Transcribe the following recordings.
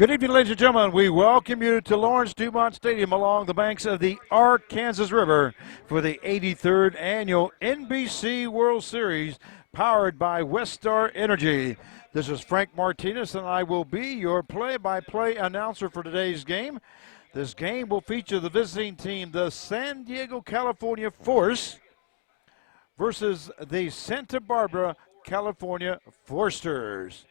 Good evening, ladies and gentlemen. We welcome you to Lawrence Dumont Stadium along the banks of the Arkansas River for the 83rd Annual NBC World Series powered by Westar Energy. This is Frank Martinez, and I will be your play-by-play announcer for today's game. This game will feature the visiting team, the San Diego, California Force, versus the Santa Barbara, California Forsters.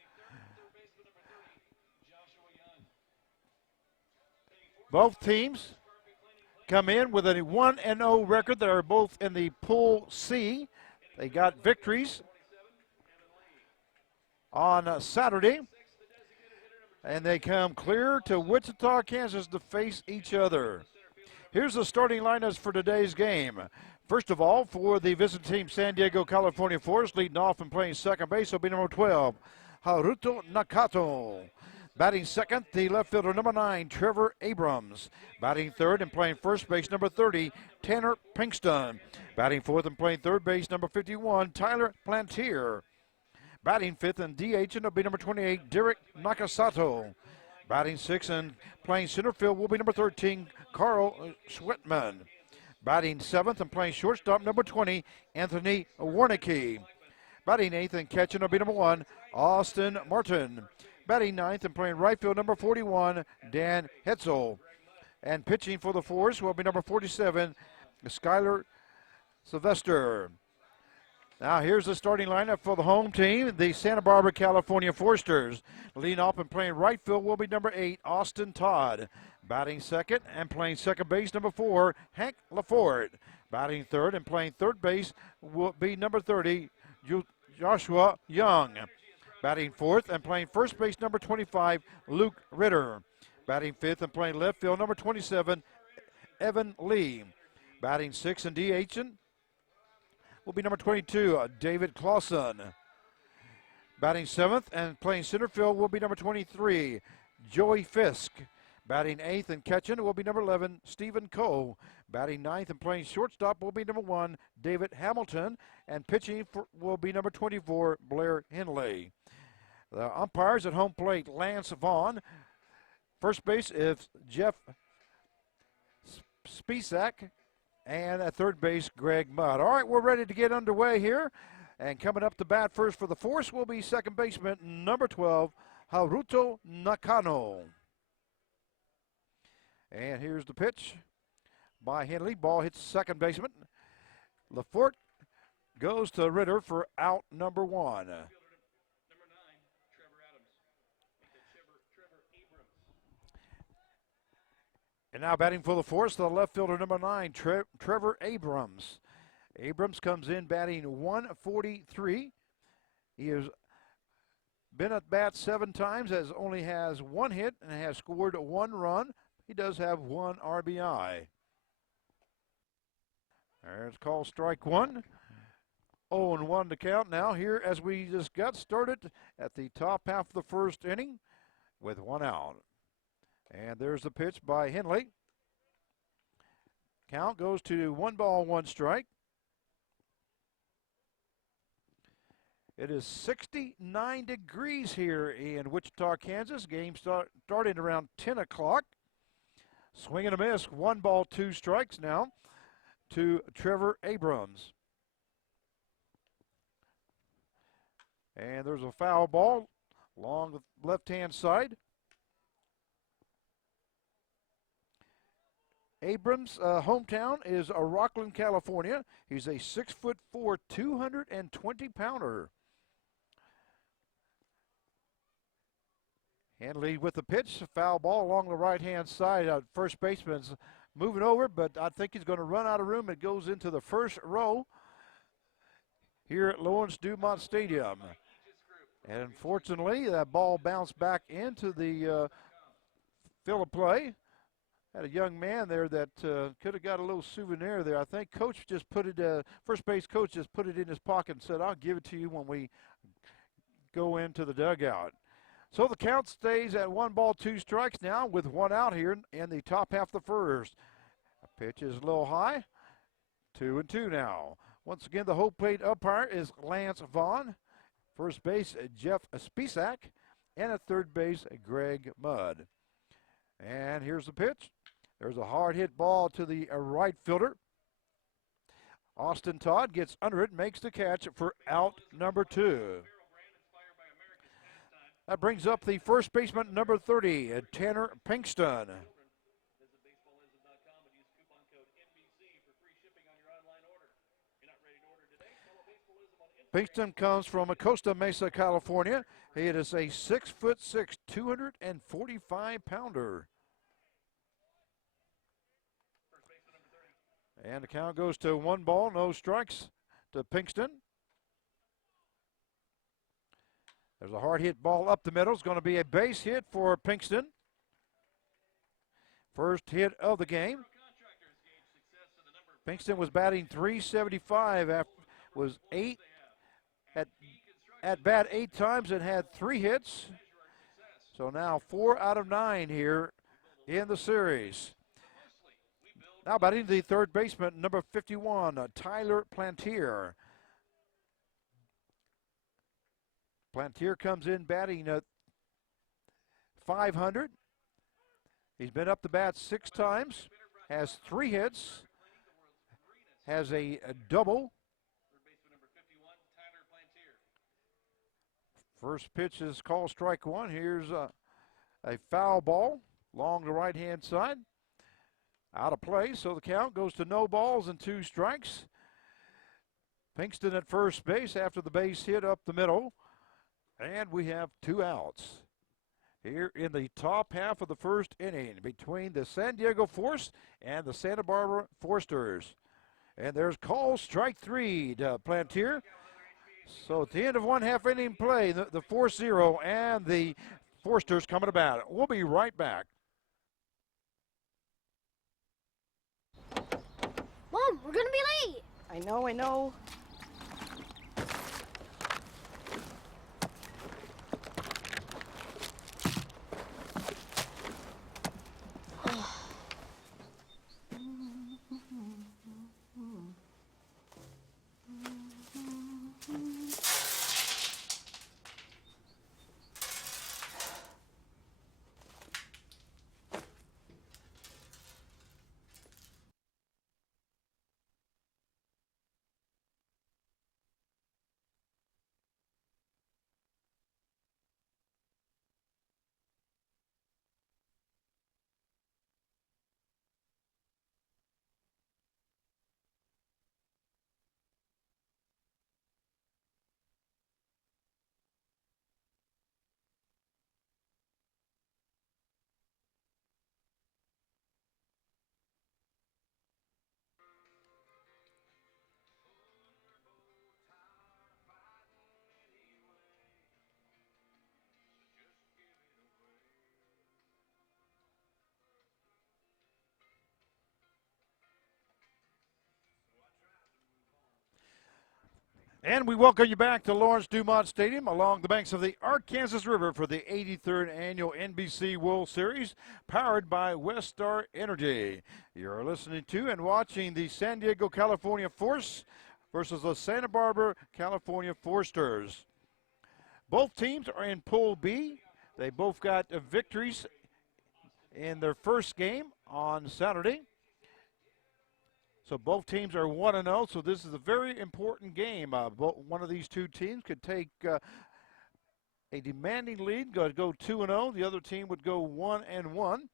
Both teams come in with a 1-0 record. They are both in the Pool C. They got victories on Saturday, and they come clear to Wichita, Kansas to face each other. Here's the starting lineups for today's game. First of all, for the visiting team, San Diego, California Force, leading off and playing second base will be number 12, Haruto Nakato. Batting second, the left fielder, number 9, Trevor Abrams. Batting third and playing first base, number 30, Tanner Pinkston. Batting fourth and playing third base, number 51, Tyler Plantier. Batting fifth and DH will be number 28, Derek Nakasato. Batting sixth and playing center field will be number 13, Carl Schwitman. Batting seventh and playing shortstop, number 20, Anthony Warnicki. Batting eighth and catching will be number 1, Austin Martin. Batting ninth and playing right field, number 41, Dan Hetzel. And pitching for the Force will be number 47, Skylar Sylvester. Now here's the starting lineup for the home team, the Santa Barbara, California Forsters. Leading off and playing right field will be number 8, Austin Todd. Batting second and playing second base, number 4, Hank LaFort. Batting third and playing third base will be number 30, Joshua Young. Batting fourth and playing first base, number 25, Luke Ritter. Batting fifth and playing left field, number 27, Evan Lee. Batting sixth and DHing will be number 22, David Clausen. Batting seventh and playing center field will be number 23, Joey Fisk. Batting eighth and catching will be number 11, Stephen Coe. Batting ninth and playing shortstop will be number 1, David Hamilton. And pitching will be number 24, Blair Henley. The umpires at home plate, Lance Vaughn. First base is Jeff Spisak. And at third base, Greg Mudd. All right, we're ready to get underway here. And coming up to bat first for the Force will be second baseman, number 12, Haruto Nakano. And here's the pitch by Henley. Ball hits second baseman. LaFort goes to Ritter for out number 1. And now batting for the Force, the left fielder, number 9, Trevor Abrams. Abrams comes in batting 143. He has been at bat 7 times, only has 1 hit, and has scored 1 run. He does have 1 RBI. There's called strike 1. 0-1 to count now here as we just got started at the top half of the first inning with 1 out. And there's the pitch by Henley. Count goes to 1 ball, 1 strike. It is 69 degrees here in Wichita, Kansas. Game starting around 10 o'clock. Swing and a miss, 1 ball, 2 strikes now to Trevor Abrams. And there's a foul ball along the left-hand side. Abrams' hometown is Rockland, California. He's a 6'4", 220-pounder. Henley with the pitch, foul ball along the right-hand side. First baseman's moving over, but I think he's going to run out of room. It goes into the first row here at Lawrence Dumont Stadium. And unfortunately, that ball bounced back into the field of play. Had a young man there that could have got a little souvenir there. I think coach just put it, first base coach just put it in his pocket and said, I'll give it to you when we go into the dugout. So the count stays at 1 ball, 2 strikes now with 1 out here in the top half of the first. Pitch is a little high. 2-2 now. Once again, the home plate umpire is Lance Vaughn. First base, Jeff Spisak. and at third base, Greg Mudd. And here's the pitch. There's a hard hit ball to the right fielder. Austin Todd gets under it, makes the catch for out number 2. That brings up the first baseman, number 30, Tanner Pinkston. Pinkston comes from Costa Mesa, California. He is a 6'6", 245-pounder. And the count goes to 1 ball, no strikes to Pinkston. There's a hard hit ball up the middle. It's going to be a base hit for Pinkston. First hit of the game. Pinkston was batting .375 after was at bat 8 times and had 3 hits. So now 4 out of 9 here in the series. Now batting the third baseman, number 51, Tyler Plantier. Plantier comes in batting at .500. He's been up the bat 6 times, has 3 hits, has a double. First pitch is called strike 1. Here's a foul ball along the right-hand side. Out of play, so the count goes to no balls and 2 strikes. Pinkston at first base after the base hit up the middle. And we have 2 outs here in the top half of the first inning between the San Diego Force and the Santa Barbara Forsters. And there's called strike 3 to Plantier. So at the end of 1/2 inning play, the Force 0 and the Forsters coming to bat. We'll be right back. Mom, we're gonna be late. I know. And we welcome you back to Lawrence Dumont Stadium along the banks of the Arkansas River for the 83rd Annual NBC World Series, powered by Westar Energy. You're listening to and watching the San Diego, California Force versus the Santa Barbara, California Forsters. Both teams are in Pool B. They both got victories in their first game on Saturday. So both teams are 1-0, so this is a very important game. One of these two teams could take a demanding lead, go 2-0. The other team would go 1-1.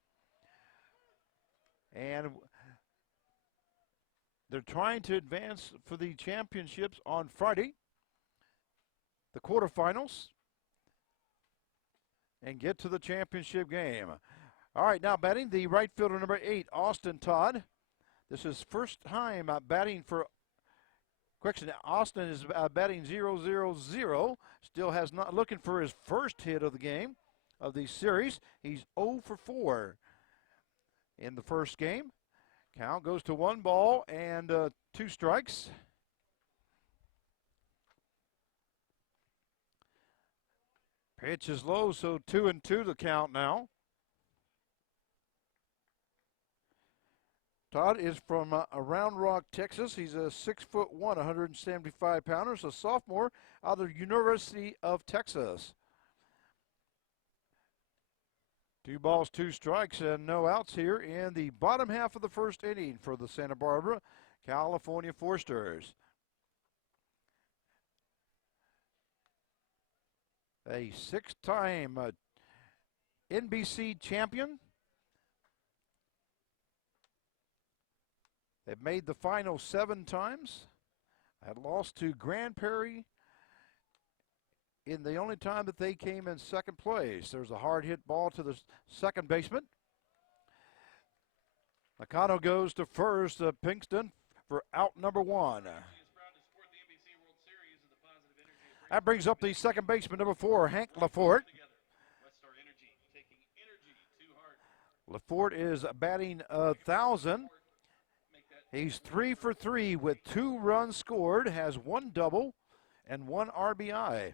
And they're trying to advance for the championships on Friday, the quarterfinals, and get to the championship game. All right, now batting the right fielder, number 8, Austin Todd. This is first time batting for, correction, Austin is batting 0-0-0. Still has not, looking for his first hit of the game, of the series. He's 0 for 4 in the first game. Count goes to 1 ball and 2 strikes. Pitch is low, so 2-2 the count now. Todd is from Round Rock, Texas. He's a 6'1", 175 pounder, a sophomore out of the University of Texas. 2 balls, 2 strikes, and no outs here in the bottom half of the first inning for the Santa Barbara California Foresters. A 6-time NBC champion. They've made the final 7 times. Had lost to Grand Prairie in the only time that they came in second place. There's a hard hit ball to the second baseman. Nakano goes to first, Pinkston for out number 1. That brings up the second baseman, number 4, Hank Lafort. Lafort is batting 1,000. He's 3 for 3 with 2 runs scored, has 1 double and 1 RBI.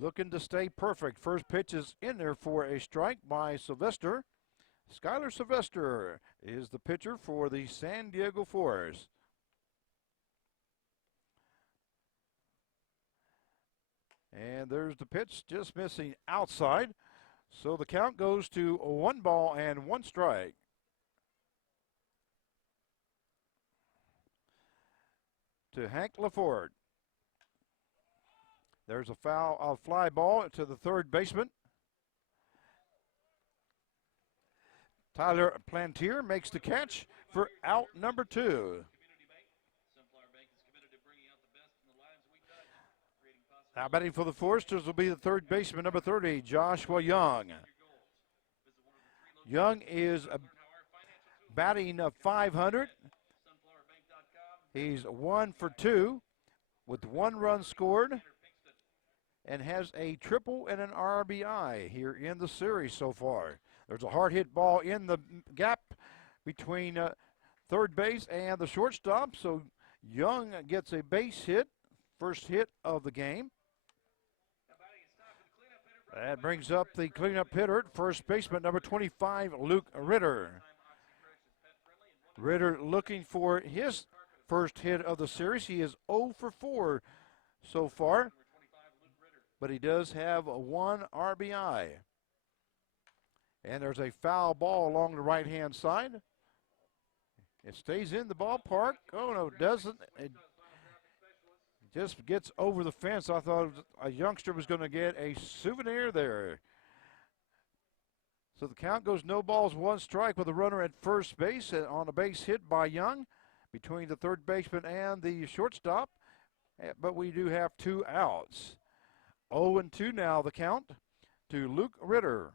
Looking to stay perfect. First pitch is in there for a strike by Sylvester. Skylar Sylvester is the pitcher for the San Diego Force. And there's the pitch, just missing outside. So the count goes to 1 ball and 1 strike. To Hank Lafort. There's a fly ball to the third baseman. Tyler Plantier makes the catch for out number 2. Now batting for the Foresters will be the third baseman, number 30, Joshua Young. Young is batting 500. He's 1 for 2 with 1 run scored and has a triple and an RBI here in the series so far. There's a hard hit ball in the gap between third base and the shortstop, so Young gets a base hit, first hit of the game. That brings up the cleanup hitter at first baseman, number 25, Luke Ritter. Ritter looking for his first hit of the series. He is 0 for 4 so far, but he does have 1 RBI. And there's a foul ball along the right-hand side. It stays in the ballpark. Oh, no, it doesn't. It just gets over the fence. I thought a youngster was going to get a souvenir there. So the count goes no balls, 1 strike with a runner at first base on a base hit by Young between the third baseman and the shortstop. But we do have 2 outs. 0-2 now the count to Luke Ritter.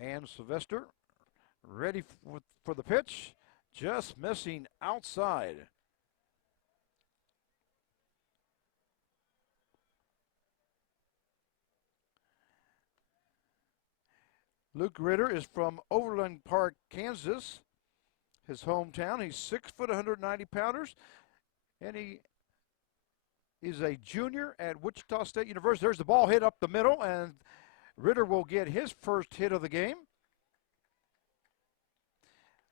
And Sylvester ready for the pitch, just missing outside. Luke Ritter is from Overland Park, Kansas, his hometown. He's 6 foot, 190 pounders, and he is a junior at Wichita State University. There's the ball hit up the middle, and Ritter will get his first hit of the game.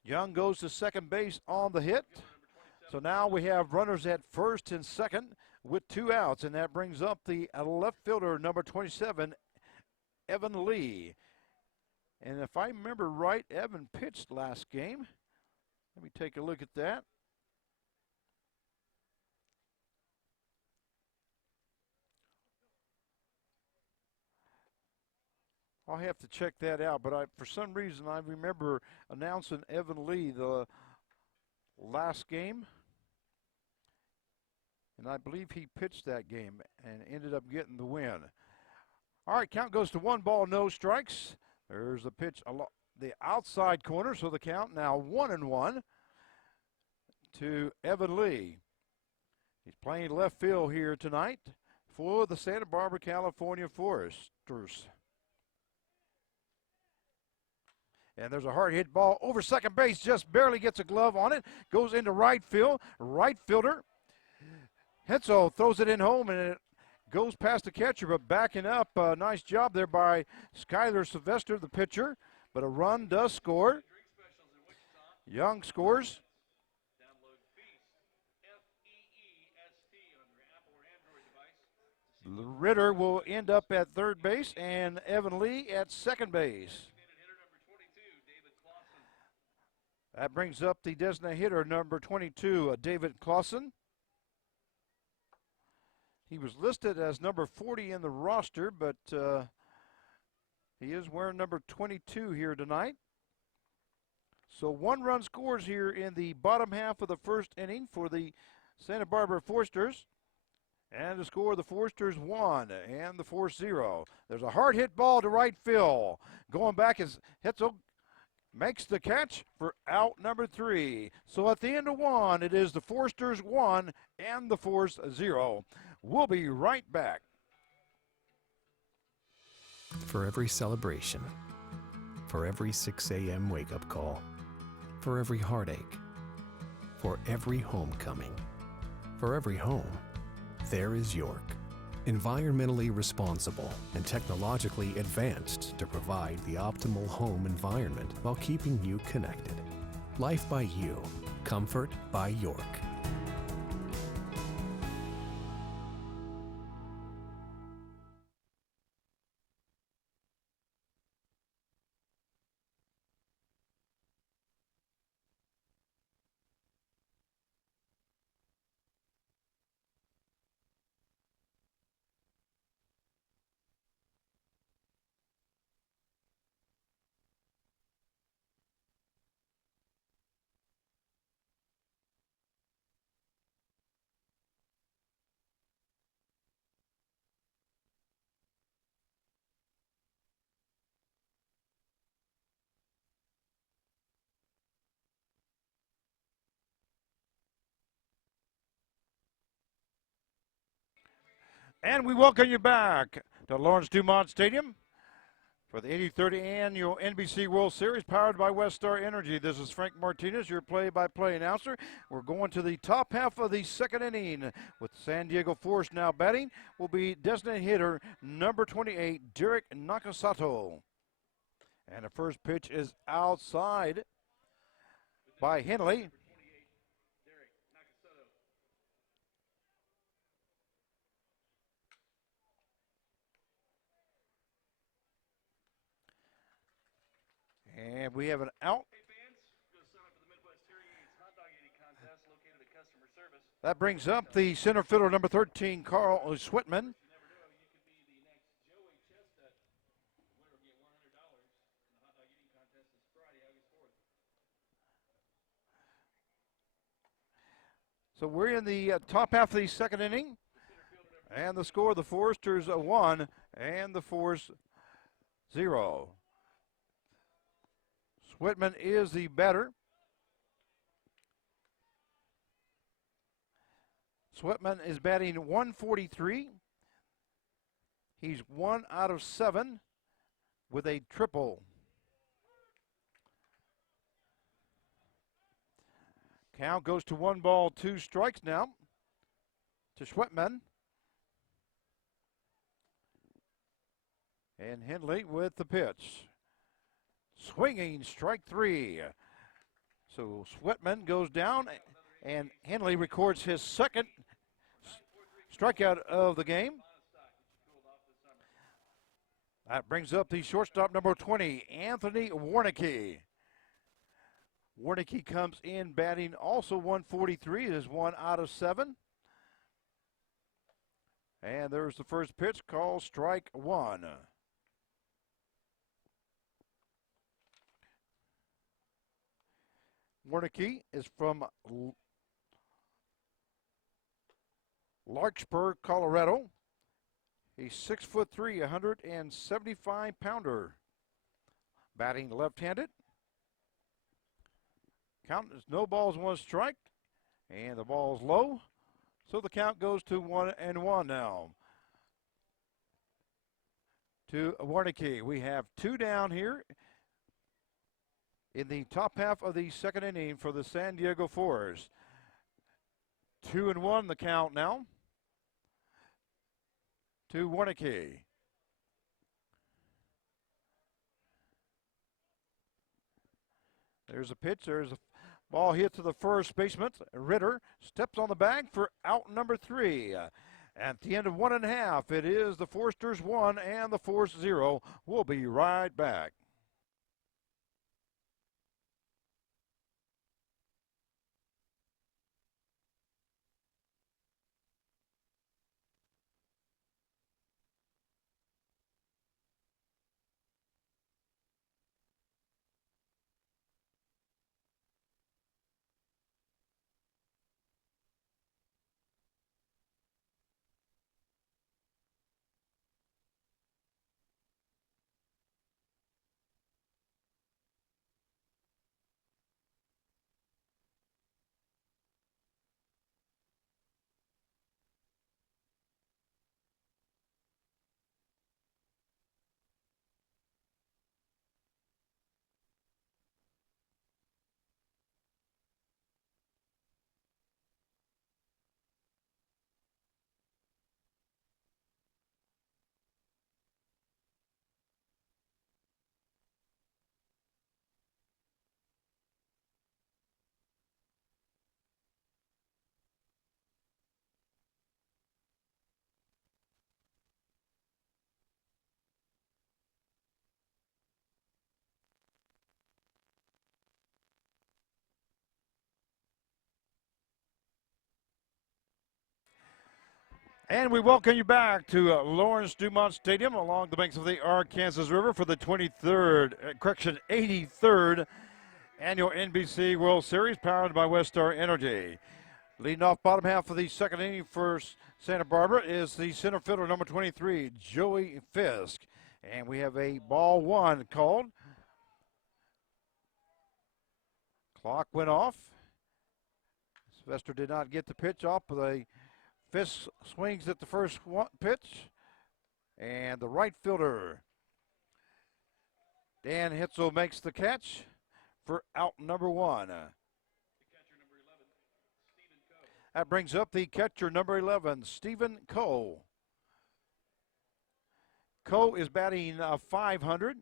Young goes to second base on the hit. So now we have runners at first and second with 2 outs, and that brings up the left fielder, number 27, Evan Lee. And if I remember right, Evan pitched last game. Let me take a look at that. I'll have to check that out, but for some reason I remember announcing Evan Lee the last game, and I believe he pitched that game and ended up getting the win. All right, count goes to 1 ball, no strikes. There's a pitch the outside corner, so the count now 1-1 to Evan Lee. He's playing left field here tonight for the Santa Barbara, California Foresters. And there's a hard hit ball over second base, just barely gets a glove on it, goes into right field. Right fielder Henso throws it in home, and it goes past the catcher, but backing up. Nice job there by Skylar Sylvester, the pitcher, but a run does score. Young scores. Ritter will end up at third base and Evan Lee at second base. That brings up the designated hitter, number 22, David Clausen. He was listed as number 40 in the roster, but he is wearing number 22 here tonight. So 1 run scores here in the bottom half of the first inning for the Santa Barbara Foresters. And the score, the Foresters 1 and the Force 0. There's a hard hit ball to right field. Going back is Hetzel makes the catch for out number 3. So at the end of 1, it is the Foresters 1 and the Force 0. We'll be right back. For every celebration, for every 6 a.m. wake-up call, for every heartache, for every homecoming, for every home, there is York. Environmentally responsible and technologically advanced to provide the optimal home environment while keeping you connected. Life by You. Comfort by York. And we welcome you back to Lawrence Dumont Stadium for the 83rd Annual NBC World Series, powered by Westar Energy. This is Frank Martinez, your play-by-play announcer. We're going to the top half of the second inning with San Diego Force now batting. Will be designated hitter number 28, Derek Nakasato. And the first pitch is outside by Henley. And we have an out. That brings up the center fielder, number 13, Carl Switman. So we're in the top half of the second inning. And the score, the Foresters 1 and the Force 0. Switman is the batter. Switman is batting 143. He's 1 out of 7 with a triple. Count goes to 1 ball, 2 strikes now to Switman. And Henley with the pitch. Swinging, strike 3. So Switman goes down, and Henley records his second strikeout of the game. That brings up the shortstop, number 20, Anthony Warnicki. Warnicki comes in batting also 143. It is 1 out of 7. And there's the first pitch, called strike 1. Warnicki is from Larkspur, Colorado. He's 6'3", 175-pounder. Batting left-handed. Count is no balls, 1 strike. And the ball's low. So the count goes to 1-1 now. To Warnicki. We have 2 down here in the top half of the second inning for the San Diego Force. 2-1 the count now to Warnicki. There's a pitch. There's a ball hit to the first baseman. Ritter steps on the bag for out number 3. At the end of 1.5, it is the Forsters 1 and the Force 0. We'll be right back. And we welcome you back to Lawrence Dumont Stadium along the banks of the Arkansas River for the 83rd annual NBC World Series powered by Westar Energy. Leading off bottom half of the second inning for Santa Barbara is the center fielder number 23, Joey Fisk. And we have a ball one called. Clock went off. Sylvester did not get the pitch off, but a Fisk swings at the first pitch, and the right fielder, Dan Hitzel, makes the catch for out number one. That brings up the catcher number 11, Stephen Coe. Coe is batting .500.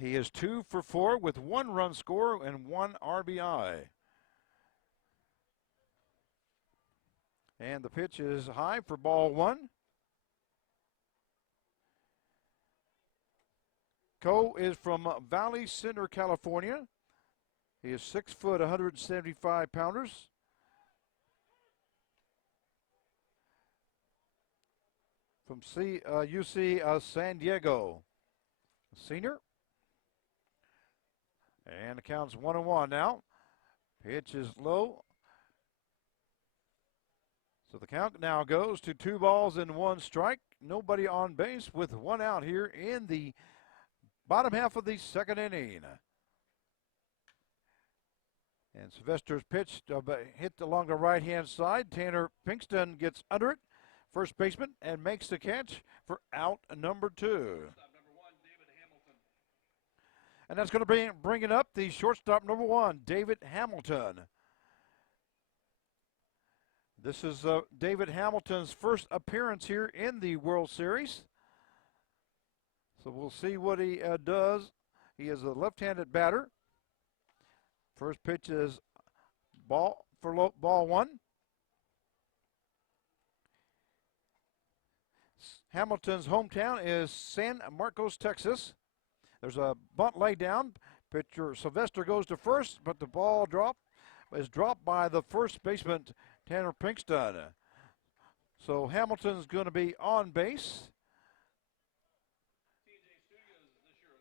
He is 2 for 4 with 1 run score and 1 RBI. And the pitch is high for ball one. Coe is from Valley Center, California. He is 6 foot, 175 pounders. From UC San Diego. Senior. And the count's 1-1 now. Pitch is low. So the count now goes to 2 balls and 1 strike. Nobody on base with 1 out here in the bottom half of the second inning. And Sylvester's pitch hit along the right-hand side. Tanner Pinkston gets under it, first baseman, and makes the catch for out number 2. And that's going to bring it up the shortstop number 1, David Hamilton. This is David Hamilton's first appearance here in the World Series. So we'll see what he does. He is a left-handed batter. First pitch is ball one. Hamilton's hometown is San Marcos, Texas. There's a bunt laid down. Pitcher Sylvester goes to first, but the ball is dropped by the first baseman, Tanner Pinkston. So Hamilton's going to be on base.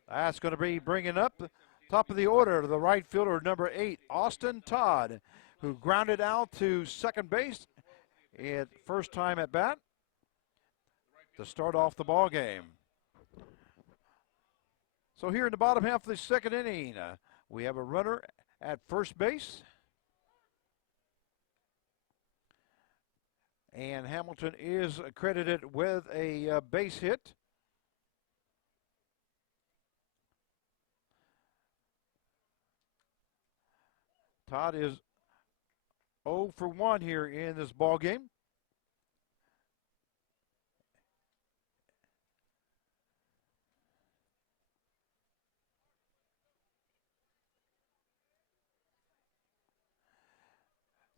That's going to be bringing up the top of the order, the right fielder, number 8, Austin Todd, who grounded out to second base at first time at bat to start off the ball game. So here in the bottom half of the second inning, we have a runner at first base. And Hamilton is credited with a base hit. Todd is 0 for 1 here in this ball game.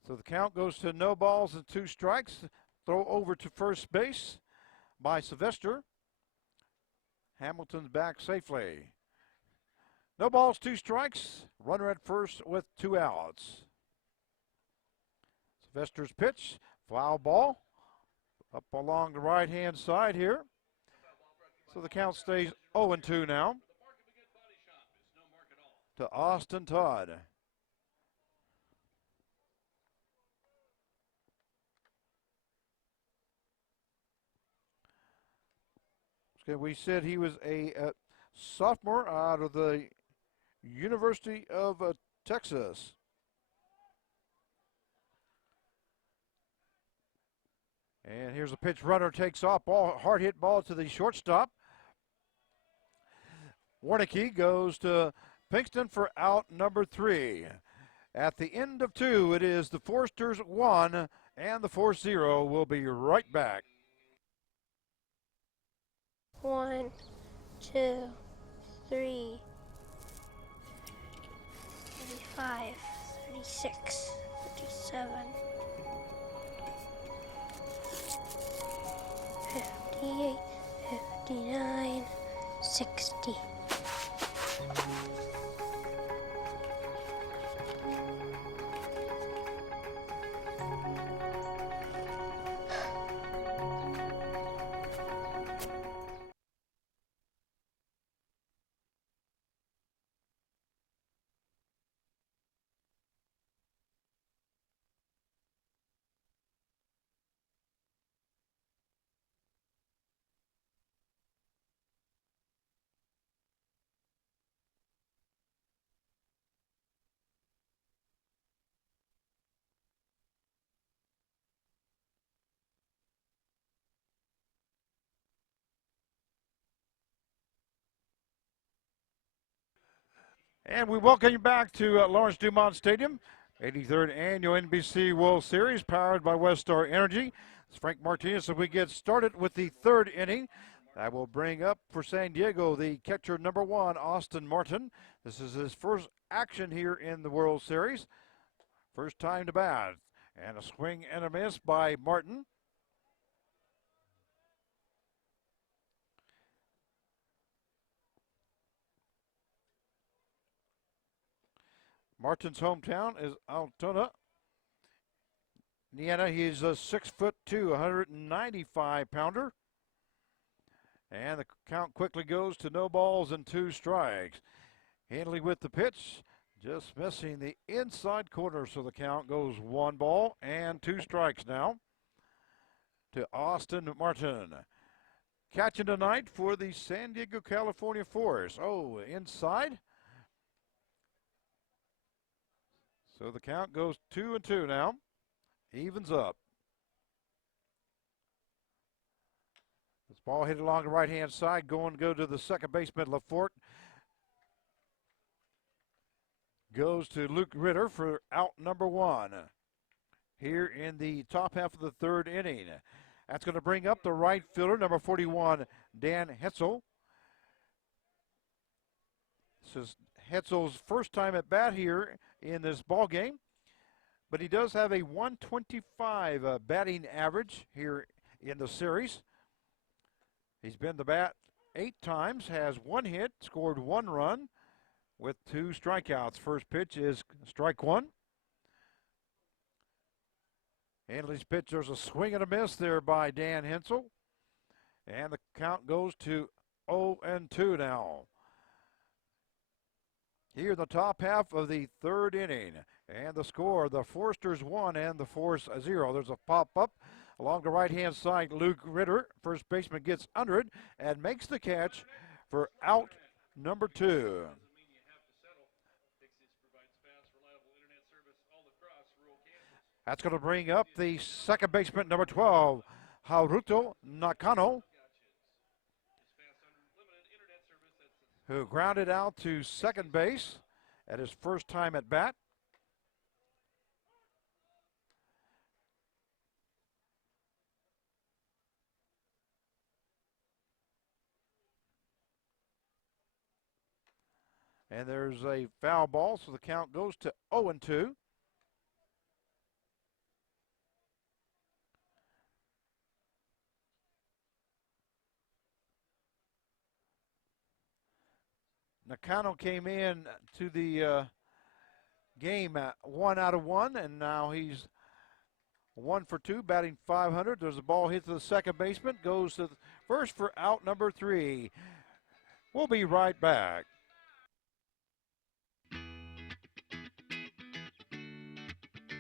So the count goes to no balls and 2 strikes. throw over to first base by Sylvester. Hamilton's back safely. No balls, 2 strikes. Runner at first with 2 outs. Sylvester's pitch, foul ball, up along the right-hand side here. So the count stays 0-2 now to Austin Todd. Okay, we said he was a sophomore out of the University of Texas. And here's a pitch, runner takes off, ball, hard hit ball to the shortstop. Warnicki goes to Pinkston for out number 3. At the end of 2, it is the Foresters 1 and the Force 0. We'll be right back. 1, 2, 3, 35, 36, 37, 58, 59, 60. And we welcome you back to Lawrence Dumont Stadium, 83rd Annual NBC World Series, powered by Westar Energy. It's Frank Martinez, so we get started with the 3rd inning. I will bring up for San Diego the catcher number 1, Austin Martin. This is his first action here in the World Series. First time to bat. And a swing and a miss by Martin. Martin's hometown is Altoona, Indiana. He's a 6'2", 195-pounder. And the count quickly goes to no balls and 2 strikes. Handley with the pitch, just missing the inside corner, so the count goes 1 ball and 2 strikes now to Austin Martin. Catching tonight for the San Diego, California Force. Oh, inside. So the count goes 2-2 now. Evens up. This ball hit along the right-hand side, going to go to the second baseman, Lafort. Goes to Luke Ritter for out number 1 here in the top half of the 3rd inning. That's going to bring up the right fielder, number 41, Dan Hetzel. This is Hetzel's first time at bat here in this ball game, but he does have a 125 batting average here in the series. He's been the bat 8 times, has 1 hit, scored 1 run with 2 strikeouts. First pitch is strike 1. Handley's pitch, there's a swing and a miss there by Dan Hensel. And the count goes to 0-2 now. Here in the top half of the 3rd inning. And the score, the Foresters 1 and the Force 0. There's a pop-up along the right-hand side. Luke Ritter, first baseman, gets under it and makes the catch for out number 2. That's going to bring up the second baseman, number 12, Haruto Nakano, who grounded out to second base at his first time at bat. And there's a foul ball, so the count goes to 0-2. Nakano came in to the game at 1 out of 1, and now he's 1 for 2, batting .500. There's a ball hit to the second baseman, goes to the first for out number 3. We'll be right back.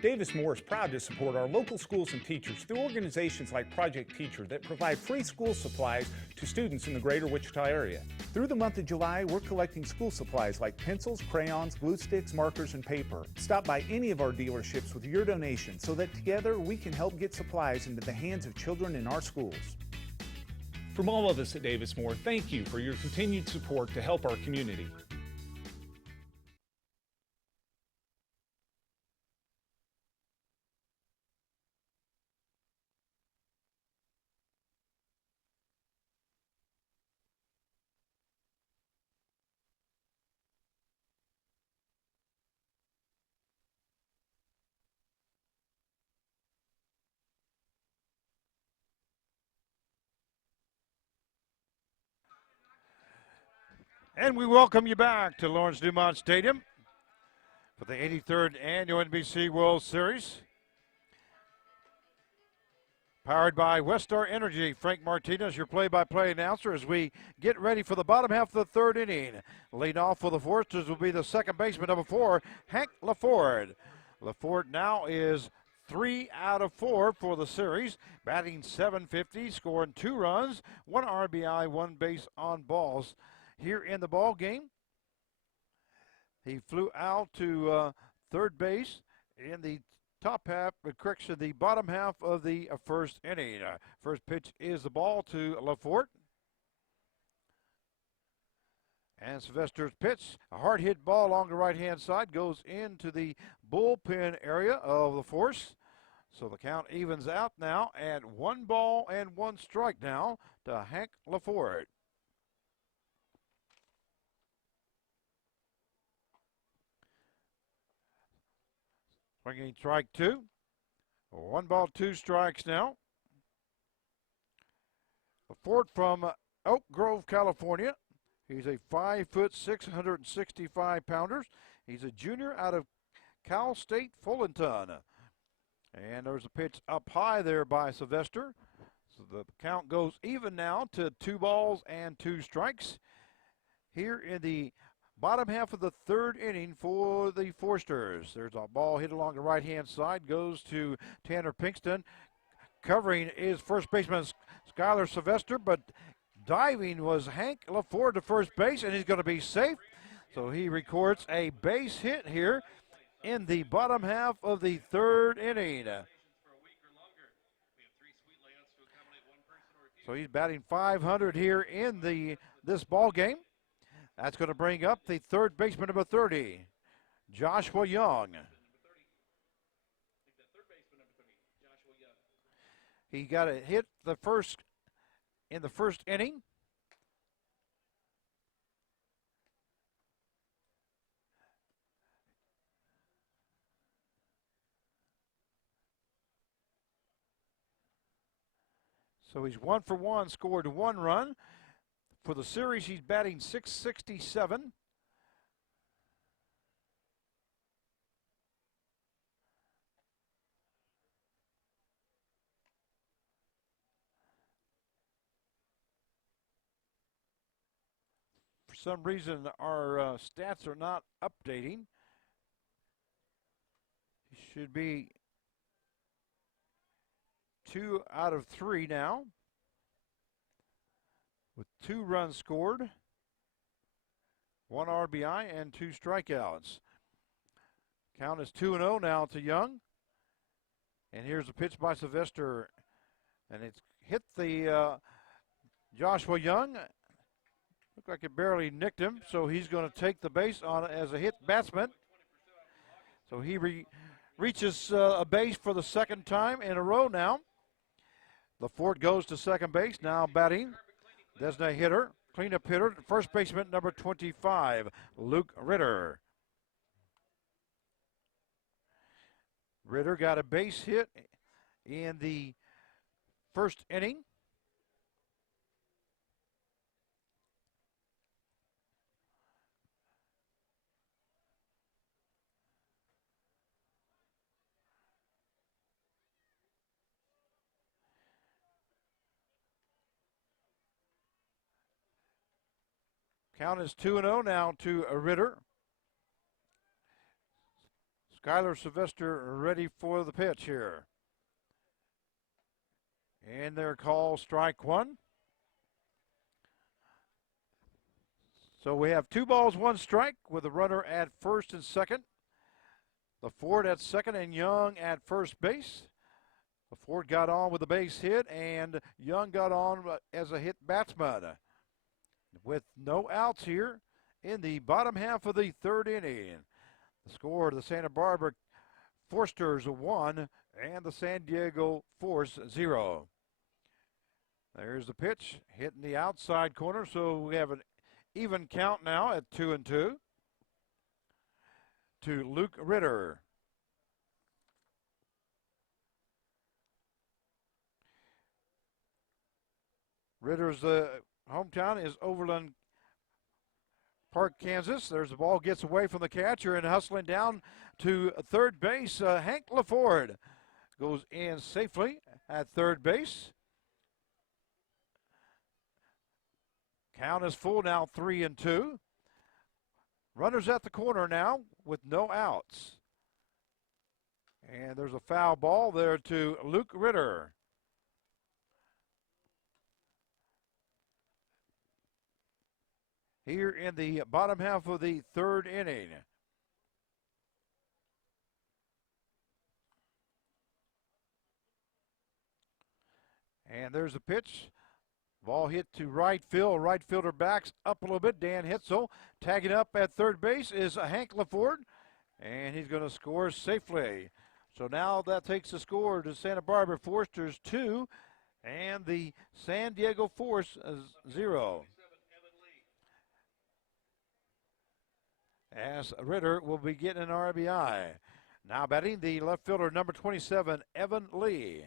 Davis Moore is proud to support our local schools and teachers through organizations like Project Teacher that provide free school supplies to students in the greater Wichita area. Through the month of July, we're collecting school supplies like pencils, crayons, glue sticks, markers, and paper. Stop by any of our dealerships with your donation so that together we can help get supplies into the hands of children in our schools. From all of us at Davis Moore, thank you for your continued support to help our community. And we welcome you back to Lawrence Dumont Stadium for the 83rd Annual NBC World Series. Powered by Westar Energy, Frank Martinez, your play-by-play announcer, as we get ready for the bottom half of the third inning. Leading off for the Foresters will be the second baseman, number 4, Hank LaFord. LaFord now is 3 out of 4 for the series, batting .750, scoring 2 runs, 1 RBI, 1 base on balls. Here in the ball game, he flew out to third base in the top half, correction, the bottom half of the first inning. First pitch is the ball to LaFort. And Sylvester's pitch, a hard hit ball along the right-hand side, goes into the bullpen area of the Force. So the count evens out now at 1 ball and 1 strike now to Hank LaFort. Swinging strike 2. 1 ball, 2 strikes now. LaFort from Oak Grove, California. He's a 5'6", 165 pounders. He's a junior out of Cal State Fullerton. And there's a pitch up high there by Sylvester. So the count goes even now to 2 balls and 2 strikes. Here in the bottom half of the third inning for the Foresters. There's a ball hit along the right-hand side, goes to Tanner Pinkston. Covering is first baseman Skylar Sylvester, but diving was Hank LaFord to first base, and he's going to be safe. So he records a base hit here in the bottom half of the third inning. So he's batting .500 here in this ball game. That's going to bring up the third baseman, number 30, Joshua Young. He got a hit in the first inning. So he's 1 for 1, scored 1 run. For the series, he's batting .667. For some reason, our stats are not updating. He should be 2 out of 3 now, with 2 runs scored, 1 RBI, and 2 strikeouts. Count is 2-0 now to Young. And here's a pitch by Sylvester, and it's hit the Joshua Young. Looked like it barely nicked him, so he's going to take the base on it as a hit batsman. So he reaches a base for the second time in a row now. LaFort goes to second base, now batting. Designated hitter, cleanup hitter, first baseman number 25, Luke Ritter. Ritter got a base hit in the first inning. Count is 2-0 now to Ritter. Skylar Sylvester ready for the pitch here. And their call, strike one. So we have 2 balls, 1 strike with a runner at first and second. The Ford at second and Young at first base. The Ford got on with a base hit and Young got on as a hit batsman. With no outs here in the bottom half of the third inning. The score, the Santa Barbara Forsters 1 and the San Diego Force 0. There's the pitch, hitting the outside corner, so we have an even count now at 2-2 to Luke Ritter. Ritter's hometown is Overland Park, Kansas. There's the ball, gets away from the catcher and hustling down to third base. Hank LaFord goes in safely at third base. Count is full now, 3-2. Runners at the corner now with no outs. And there's a foul ball there to Luke Ritter. Here in the bottom half of the third inning. And there's a pitch. Ball hit to right field. Right fielder backs up a little bit. Dan Hitzel tagging up at third base is Hank LaFord. And he's going to score safely. So now that takes the score to Santa Barbara Forsters 2 and the San Diego Force 0. As Ritter will be getting an RBI. Now batting the left fielder, number 27, Evan Lee.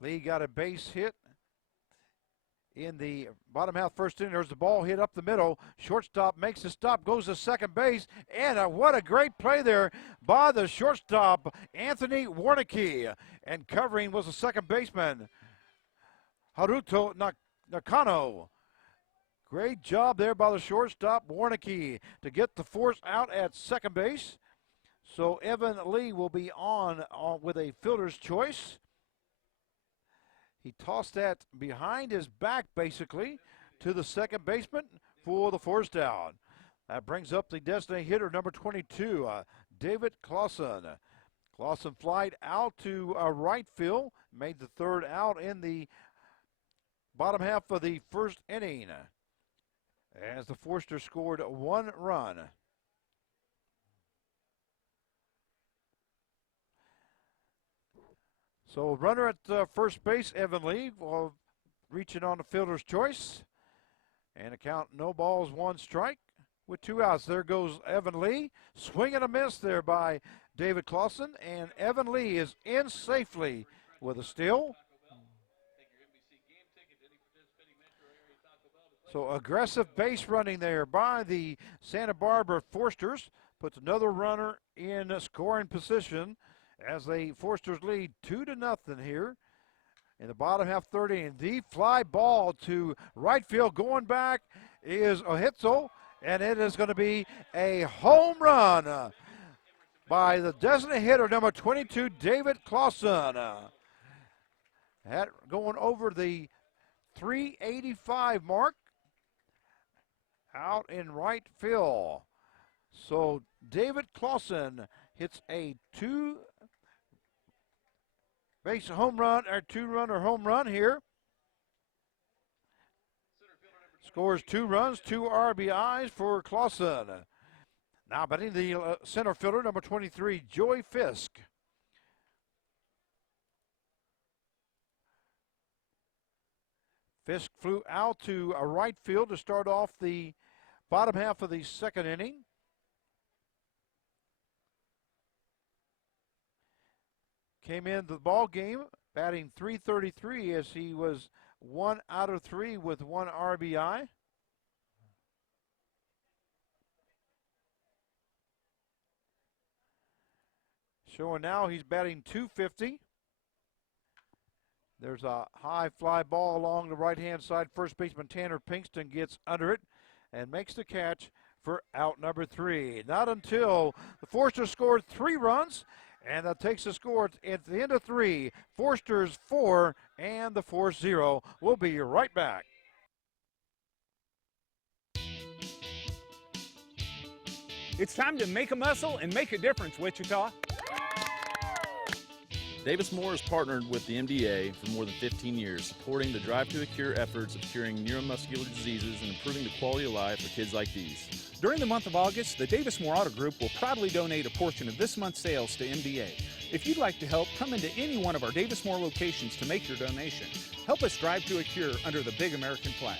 Lee got a base hit in the bottom half first inning. There's the ball hit up the middle. Shortstop makes the stop, goes to second base, and what a great play there by the shortstop, Anthony Warnicki. And covering was the second baseman, Haruto Nakano. Great job there by the shortstop, Warnicki, to get the Force out at second base. So Evan Lee will be on with a fielder's choice. He tossed that behind his back, basically, to the second baseman for the Force down. That brings up the designated hitter, number 22, David Clausen. Clausen flied out to right field, made the third out in the bottom half of the first inning, as the Forsters scored 1 run. So runner at first base, Evan Lee, reaching on the fielder's choice. And a count, no balls, 1 strike with 2 outs. There goes Evan Lee. Swing and a miss there by David Clausen. And Evan Lee is in safely with a steal. So aggressive base running there by the Santa Barbara Forsters. Puts another runner in scoring position as the Forsters lead 2-0 here in the bottom half 30. And the fly ball to right field going back is a Hitzel, and it is going to be a home run by the designated hitter, number 22, David Clausen. That going over the 385 mark out in right field. So David Clausen hits a 2-base home run, or 2-runner home run here. Scores 2 runs, 2 RBIs for Clausen. Now batting the center fielder, number 23, Joey Fisk. Fisk flew out to right field to start off the bottom half of the second inning. Came into the ball game batting .333 as he was 1 out of 3 with 1 RBI. Showing now he's batting .250. There's a high fly ball along the right-hand side. First baseman Tanner Pinkston gets under it and makes the catch for out number 3. Not until the Forsters scored 3 runs, and that takes the score at the end of 3. Forsters 4 and the Force 0. We'll be right back. It's time to make a muscle and make a difference, Wichita. Davis Moore has partnered with the MDA for more than 15 years, supporting the Drive to a Cure efforts of curing neuromuscular diseases and improving the quality of life for kids like these. During the month of August, the Davis Moore Auto Group will proudly donate a portion of this month's sales to MDA. If you'd like to help, come into any one of our Davis Moore locations to make your donation. Help us drive to a cure under the big American flag.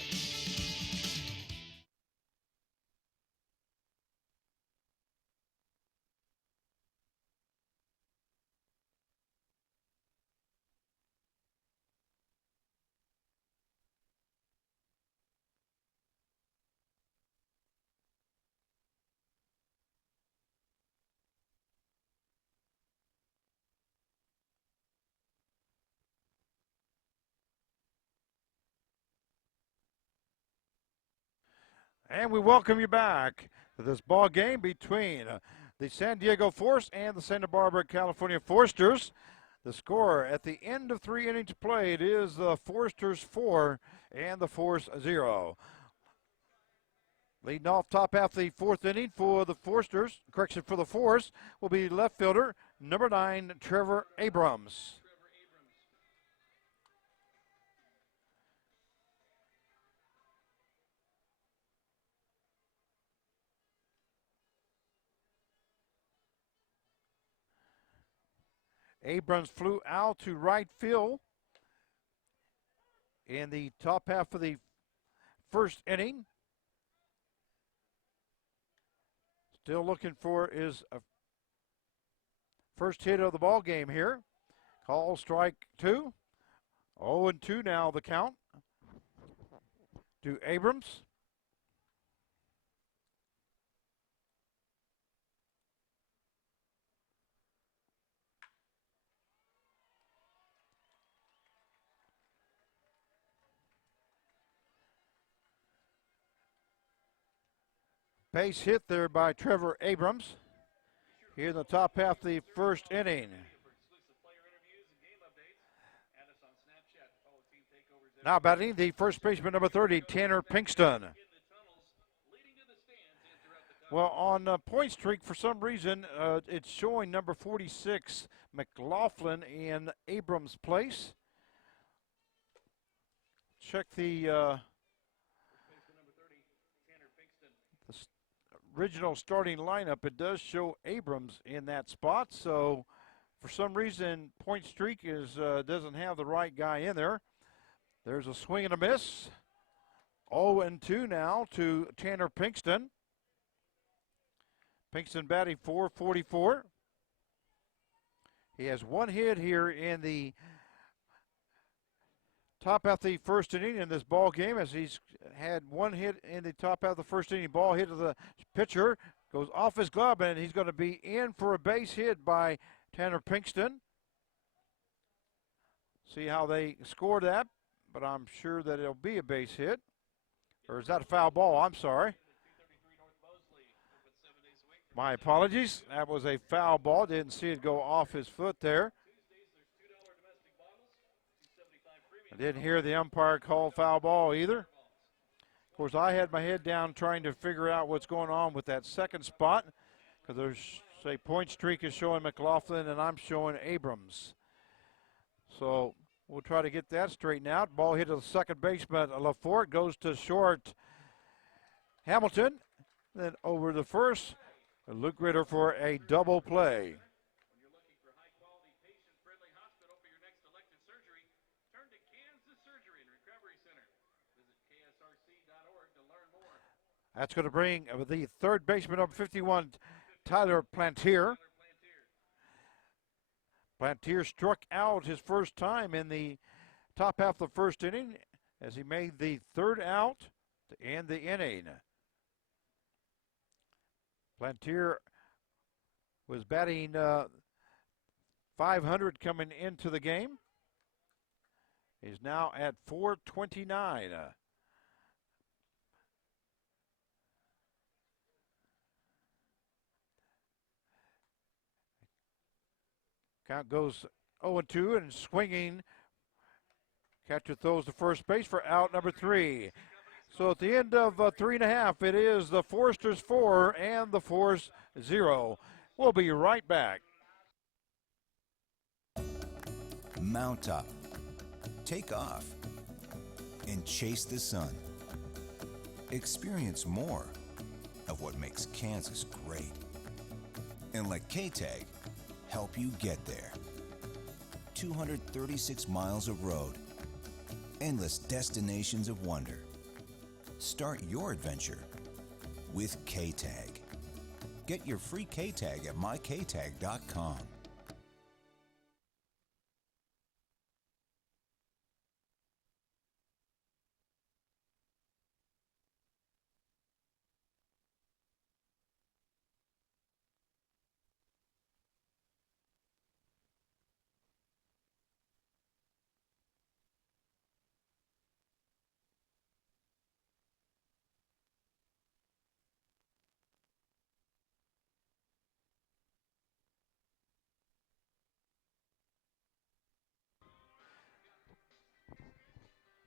And we welcome you back to this ball game between the San Diego Force and the Santa Barbara, California Forsters. The score at the end of 3 innings played is the Forsters 4 and the Force 0. Leading off top half the 4th inning for the Forsters, for the Force, will be left fielder number 9, Trevor Abrams. Abrams flew out to right field in the top half of the 1st inning. Still looking for his first hit of the ball game here. Call strike 2. 0-2 now the count to Abrams. Base hit there by Trevor Abrams here in the top half of the 1st inning. Now batting the first baseman number 30, Tanner Pinkston. Well, on point streak, for some reason, it's showing number 46, McLaughlin, in Abrams' place. Check the original starting lineup. It does show Abrams in that spot, so for some reason point streak doesn't have the right guy in there. There's a swing and a miss. 0-2 now to Tanner Pinkston. Pinkston batting .444. He has 1 hit here in the top half of the 1st inning in this ball game, as he's had 1 hit in the top half of the 1st inning. Ball hit to the pitcher, goes off his glove, and he's going to be in for a base hit by Tanner Pinkston. See how they scored that, but I'm sure that it'll be a base hit. Or is that a foul ball? I'm sorry. My apologies. That was a foul ball. Didn't see it go off his foot there. I didn't hear the umpire call foul ball either. Of course, I had my head down trying to figure out what's going on with that second spot, because there's a point streak is showing McLaughlin and I'm showing Abrams. So we'll try to get that straightened out. Ball hit to the second baseman, LaForte, goes to short Hamilton. Then over the first, Luke Ritter for a double play. That's going to bring the third baseman, number 51, Tyler Plantier. Plantier struck out his first time in the top half of the 1st inning as he made the 3rd out to end the inning. Plantier was batting .500 coming into the game. He's now at 429. Count goes 0-2 and swinging. Catcher throws to first base for out number 3. So at the end of 3.5, it is the Foresters 4 and the Force 0. We'll be right back. Mount up, take off, and chase the sun. Experience more of what makes Kansas great. And let K-Tag help you get there. 236 miles of road, endless destinations of wonder. Start your adventure with K-Tag. Get your free K-Tag at myktag.com.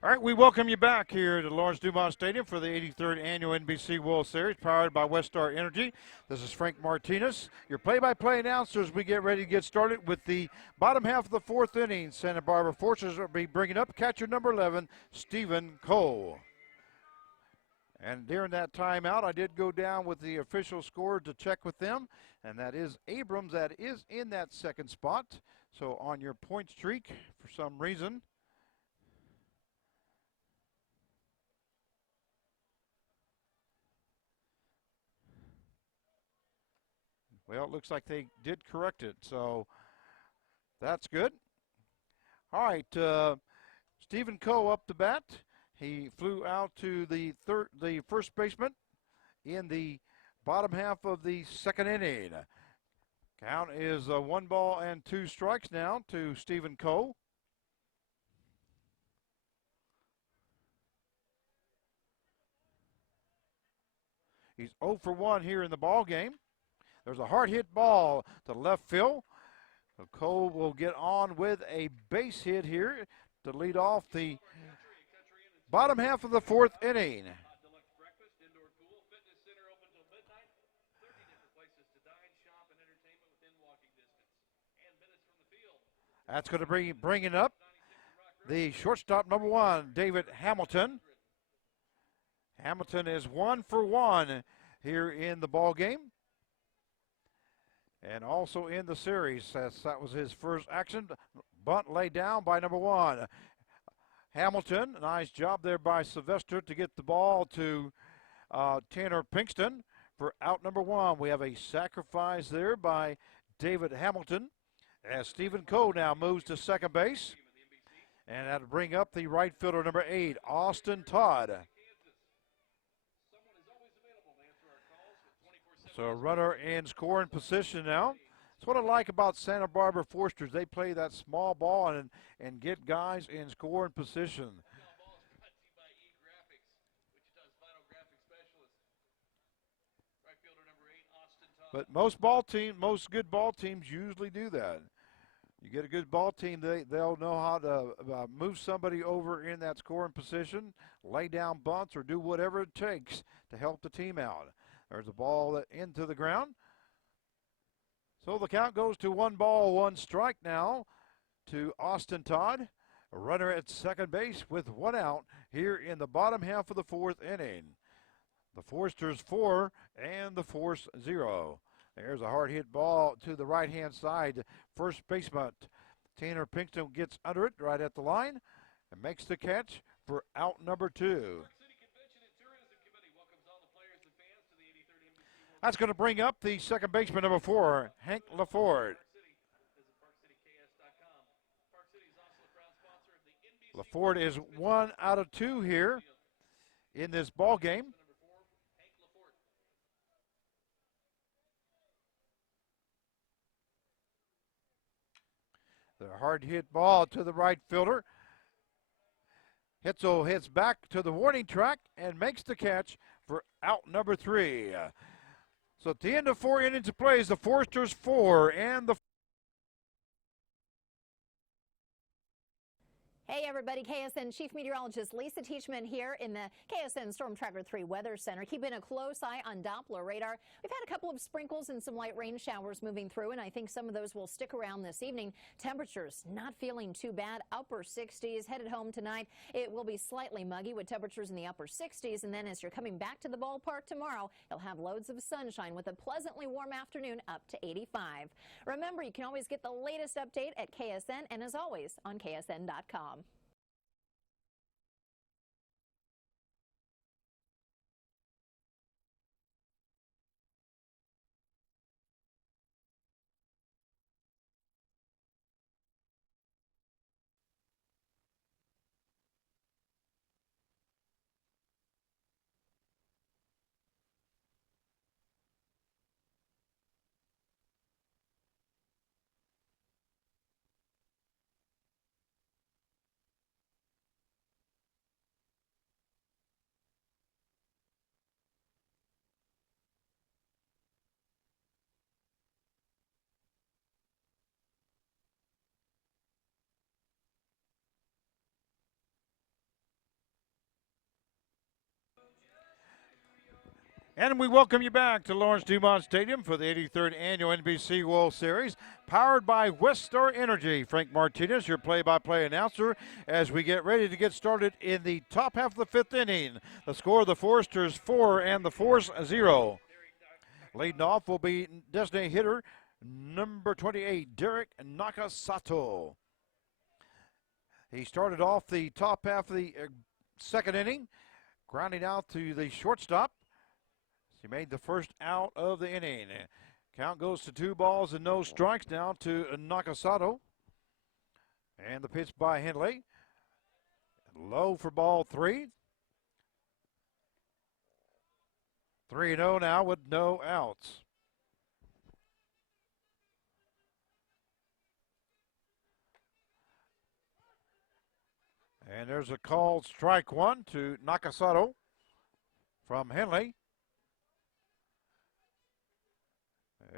All right, we welcome you back here to Lawrence Dumont Stadium for the 83rd Annual NBC World Series, powered by Westar Energy. This is Frank Martinez, your play-by-play announcer as we get ready to get started with the bottom half of the 4th inning. Santa Barbara Forces will be bringing up catcher number 11, Stephen Cole. And during that timeout, I did go down with the official score to check with them, and that is Abrams that is in that second spot. So on your point streak, for some reason, well, it looks like they did correct it, so that's good. All right, Stephen Coe up to bat. He flew out to the first baseman in the bottom half of the second inning. Count is 1 ball and 2 strikes now to Stephen Coe. He's 0 for 1 here in the ball game. There's a hard hit ball to left field. So Cole will get on with a base hit here to lead off the bottom half of the 4th inning. That's going to bring it up. The shortstop number 1, David Hamilton. Hamilton is 1 for 1 here in the ball game. And also in the series, that was his first action. Bunt laid down by number 1. Hamilton, nice job there by Sylvester to get the ball to Tanner Pinkston for out number 1. We have a sacrifice there by David Hamilton as Stephen Coe now moves to second base. And that'll bring up the right fielder number 8, Austin Todd. So a runner in scoring position now. That's what I like about Santa Barbara Foresters. They play that small ball and get guys in scoring position. But most good ball teams usually do that. You get a good ball team, they'll know how to move somebody over in that scoring position, lay down bunts, or do whatever it takes to help the team out. There's a ball into the ground. So the count goes to 1 ball, 1 strike now to Austin Todd. A runner at second base with 1 out here in the bottom half of the 4th inning. The Foresters 4 and the Force 0. There's a hard hit ball to the right-hand side. First baseman Tanner Pinkston gets under it right at the line and makes the catch for out number 2. That's going to bring up the second baseman, number 4, Hank LaFord. LaFord is 1 out of 2 here in this ball game. The hard hit ball to the right fielder. Hitzel hits back to the warning track and makes the catch for out number 3. So at the end of 4 innings of plays, the Foresters 4 and the Hey everybody, KSN Chief Meteorologist Lisa Teachman here in the KSN Storm Tracker 3 Weather Center, keeping a close eye on Doppler radar. We've had a couple of sprinkles and some light rain showers moving through, and I think some of those will stick around this evening. Temperatures not feeling too bad, upper 60s. Headed home tonight, it will be slightly muggy with temperatures in the upper 60s, and then as you're coming back to the ballpark tomorrow, you'll have loads of sunshine with a pleasantly warm afternoon up to 85. Remember, you can always get the latest update at KSN and as always on KSN.com. And we welcome you back to Lawrence Dumont Stadium for the 83rd Annual NBC World Series, powered by Westar Energy. Frank Martinez, your play-by-play announcer, as we get ready to get started in the top half of the 5th inning. The score of the Foresters 4 and the Force 0. Leading off will be designated hitter number 28, Derek Nakasato. He started off the top half of the 2nd inning, grounding out to the shortstop. He made the first out of the inning. Count goes to 2 balls and no strikes now to Nakasato. And the pitch by Henley. Low for ball 3. 3-0 now with no outs. And there's a called strike 1 to Nakasato from Henley.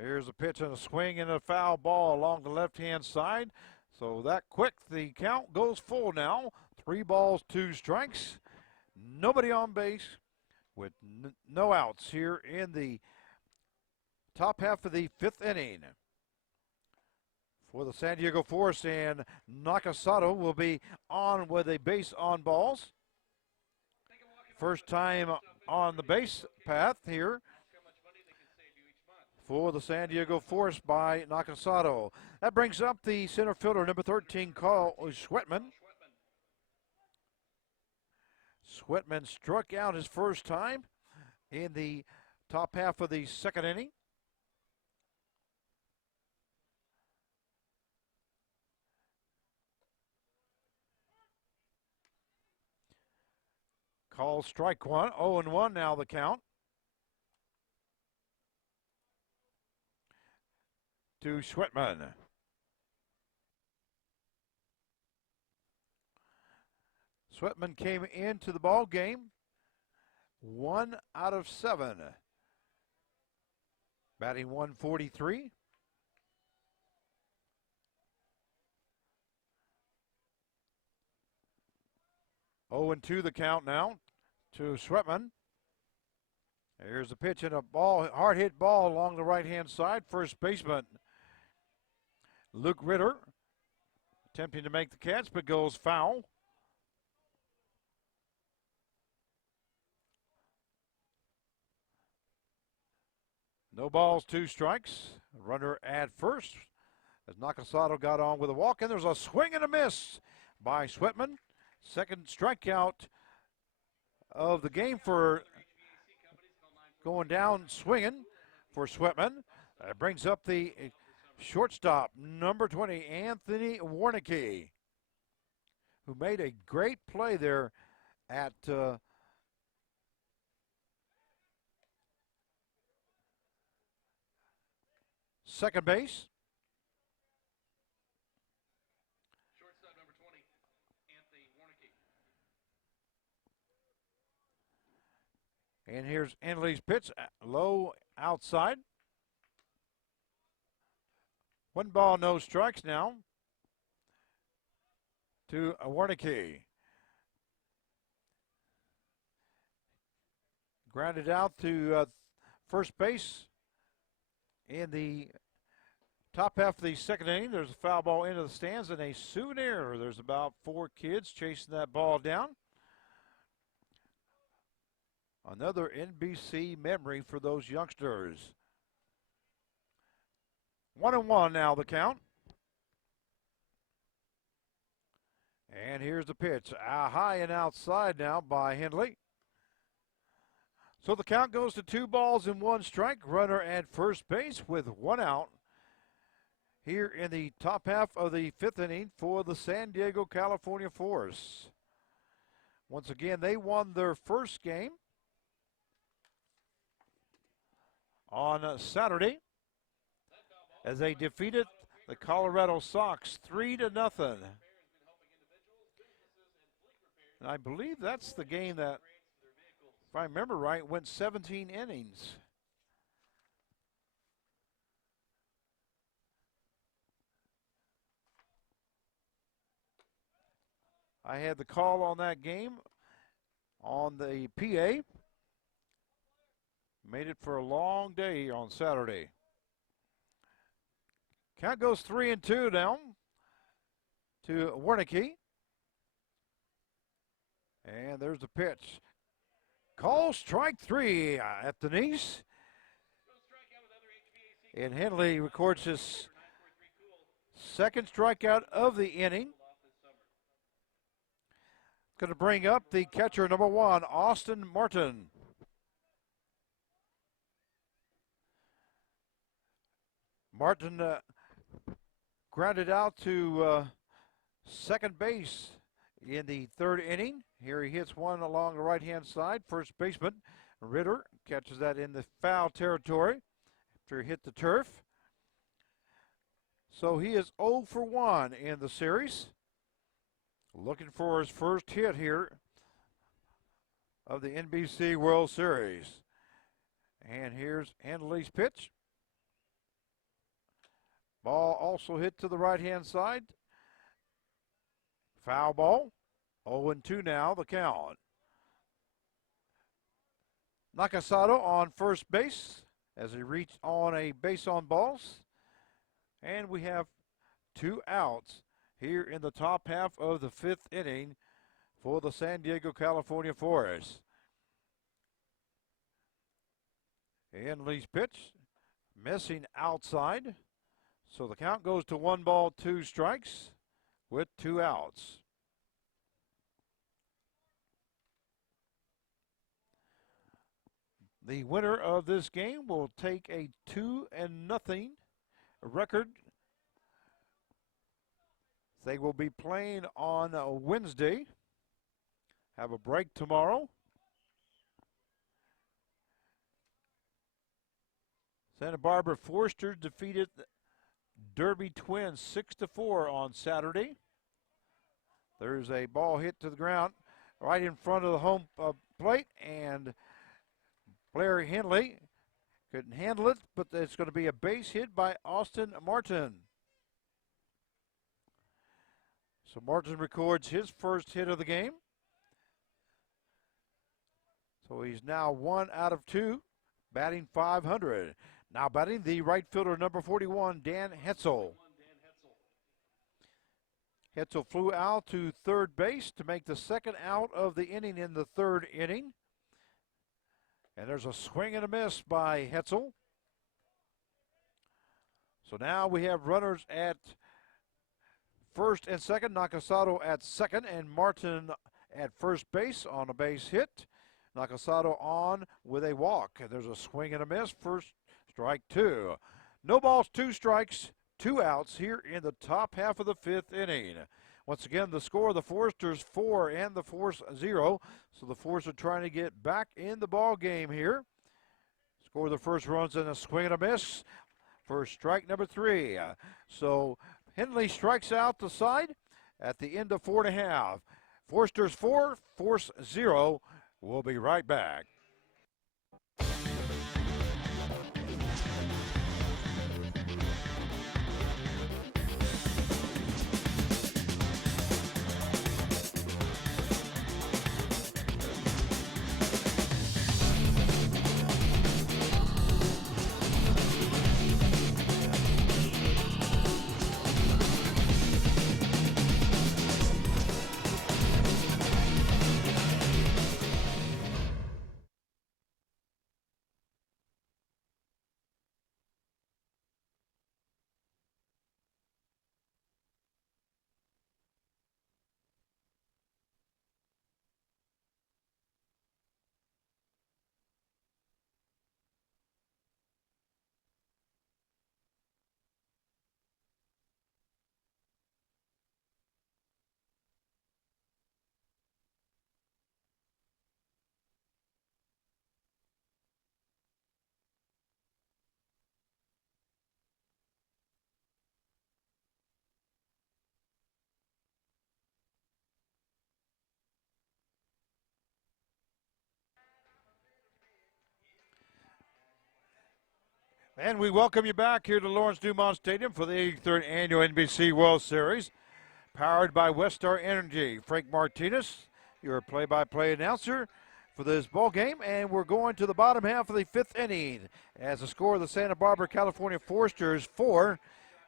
Here's a pitch and a swing and a foul ball along the left-hand side. So that quick, the count goes full now. 3 balls, 2 strikes. Nobody on base with no outs here in the top half of the 5th inning. For the San Diego Force, and Nakasato will be on with a base on balls. First time on the base path here for the San Diego Force by Nakasato. That brings up the center fielder, number 13, Carl Schwetman. Schwetman struck out his first time in the top half of the 2nd inning. Call strike 1, 0-1 now the count. To Schwetman. Schwetman came into the ball game 1 out of 7. Batting 143. Oh, and 2 the count now to Schwetman. Here's a pitch and a ball, hard hit ball along the right-hand side. First baseman Luke Ritter attempting to make the catch, but goes foul. No balls, 2 strikes. Runner at first as Nakasato got on with a walk, and there's a swing and a miss by Schwetman. Second strikeout of the game for going down swinging for Schwetman. Brings up the shortstop, number 20, Anthony Warnicki, who made a great play there at second base. Shortstop number 20, Anthony Warnicki. And here's Henley's pitch, low outside. 1 ball, no strikes now to Warnicki. Grounded out to first base in the top half of the second inning. There's a foul ball into the stands and a souvenir. There's about 4 kids chasing that ball down. Another NBC memory for those youngsters. 1-1 now the count. And here's the pitch. High and outside now by Henley. So the count goes to 2 balls and 1 strike. Runner at first base with 1 out here in the top half of the 5th inning for the San Diego, California Force. Once again, they won their first game on Saturday as they defeated the Colorado Sox 3-0. And I believe that's the game that, if I remember right, went 17 innings. I had the call on that game on the PA. Made it for a long day on Saturday. Count goes 3-2 now to Warnicki. And there's the pitch. Call strike 3 at Denise. And Henley records his second strikeout of the inning. Going to bring up the catcher, number 1, Austin Martin. Martin grounded out to second base in the 3rd inning. Here he hits one along the right-hand side. First baseman Ritter catches that in the foul territory after he hit the turf. So he is 0 for 1 in the series. Looking for his first hit here of the NBC World Series. And here's Henley's pitch. Ball also hit to the right-hand side. Foul ball. 0-2 now, the count. Nakasato on first base as he reached on a base on balls. And we have 2 outs here in the top half of the 5th inning for the San Diego, California Force. Henley's pitch, missing outside. So the count goes to 1 ball, 2 strikes with 2 outs. The winner of this game will take a 2-0 record. They will be playing on Wednesday. Have a break tomorrow. Santa Barbara Foresters defeated Derby Twins 6-4 on Saturday. There's a ball hit to the ground right in front of the home plate, and Blair Henley couldn't handle it, but it's going to be a base hit by Austin Martin. So Martin records his first hit of the game. So he's now 1 out of 2, batting .500. Now batting the right fielder, number 41, Dan Hetzel. Hetzel flew out to third base to make the second out of the inning in the 3rd inning. And there's a swing and a miss by Hetzel. So now we have runners at first and second. Nakasato at second and Martin at first base on a base hit. Nakasato on with a walk. And there's a swing and a miss. First strike 2. No balls, 2 strikes, 2 outs here in the top half of the 5th inning. Once again, the score, the Foresters 4 and the Force 0. So the Force are trying to get back in the ball game here. Score the first runs and a swing and a miss for strike number 3. So Henley strikes out the side at the end of 4.5. Foresters 4, Force 0. We'll be right back. And we welcome you back here to Lawrence Dumont Stadium for the 83rd Annual NBC World Series, powered by Westar Energy. Frank Martinez, your play-by-play announcer for this ball game, and we're going to the bottom half of the 5th inning as the score of the Santa Barbara, California Foresters 4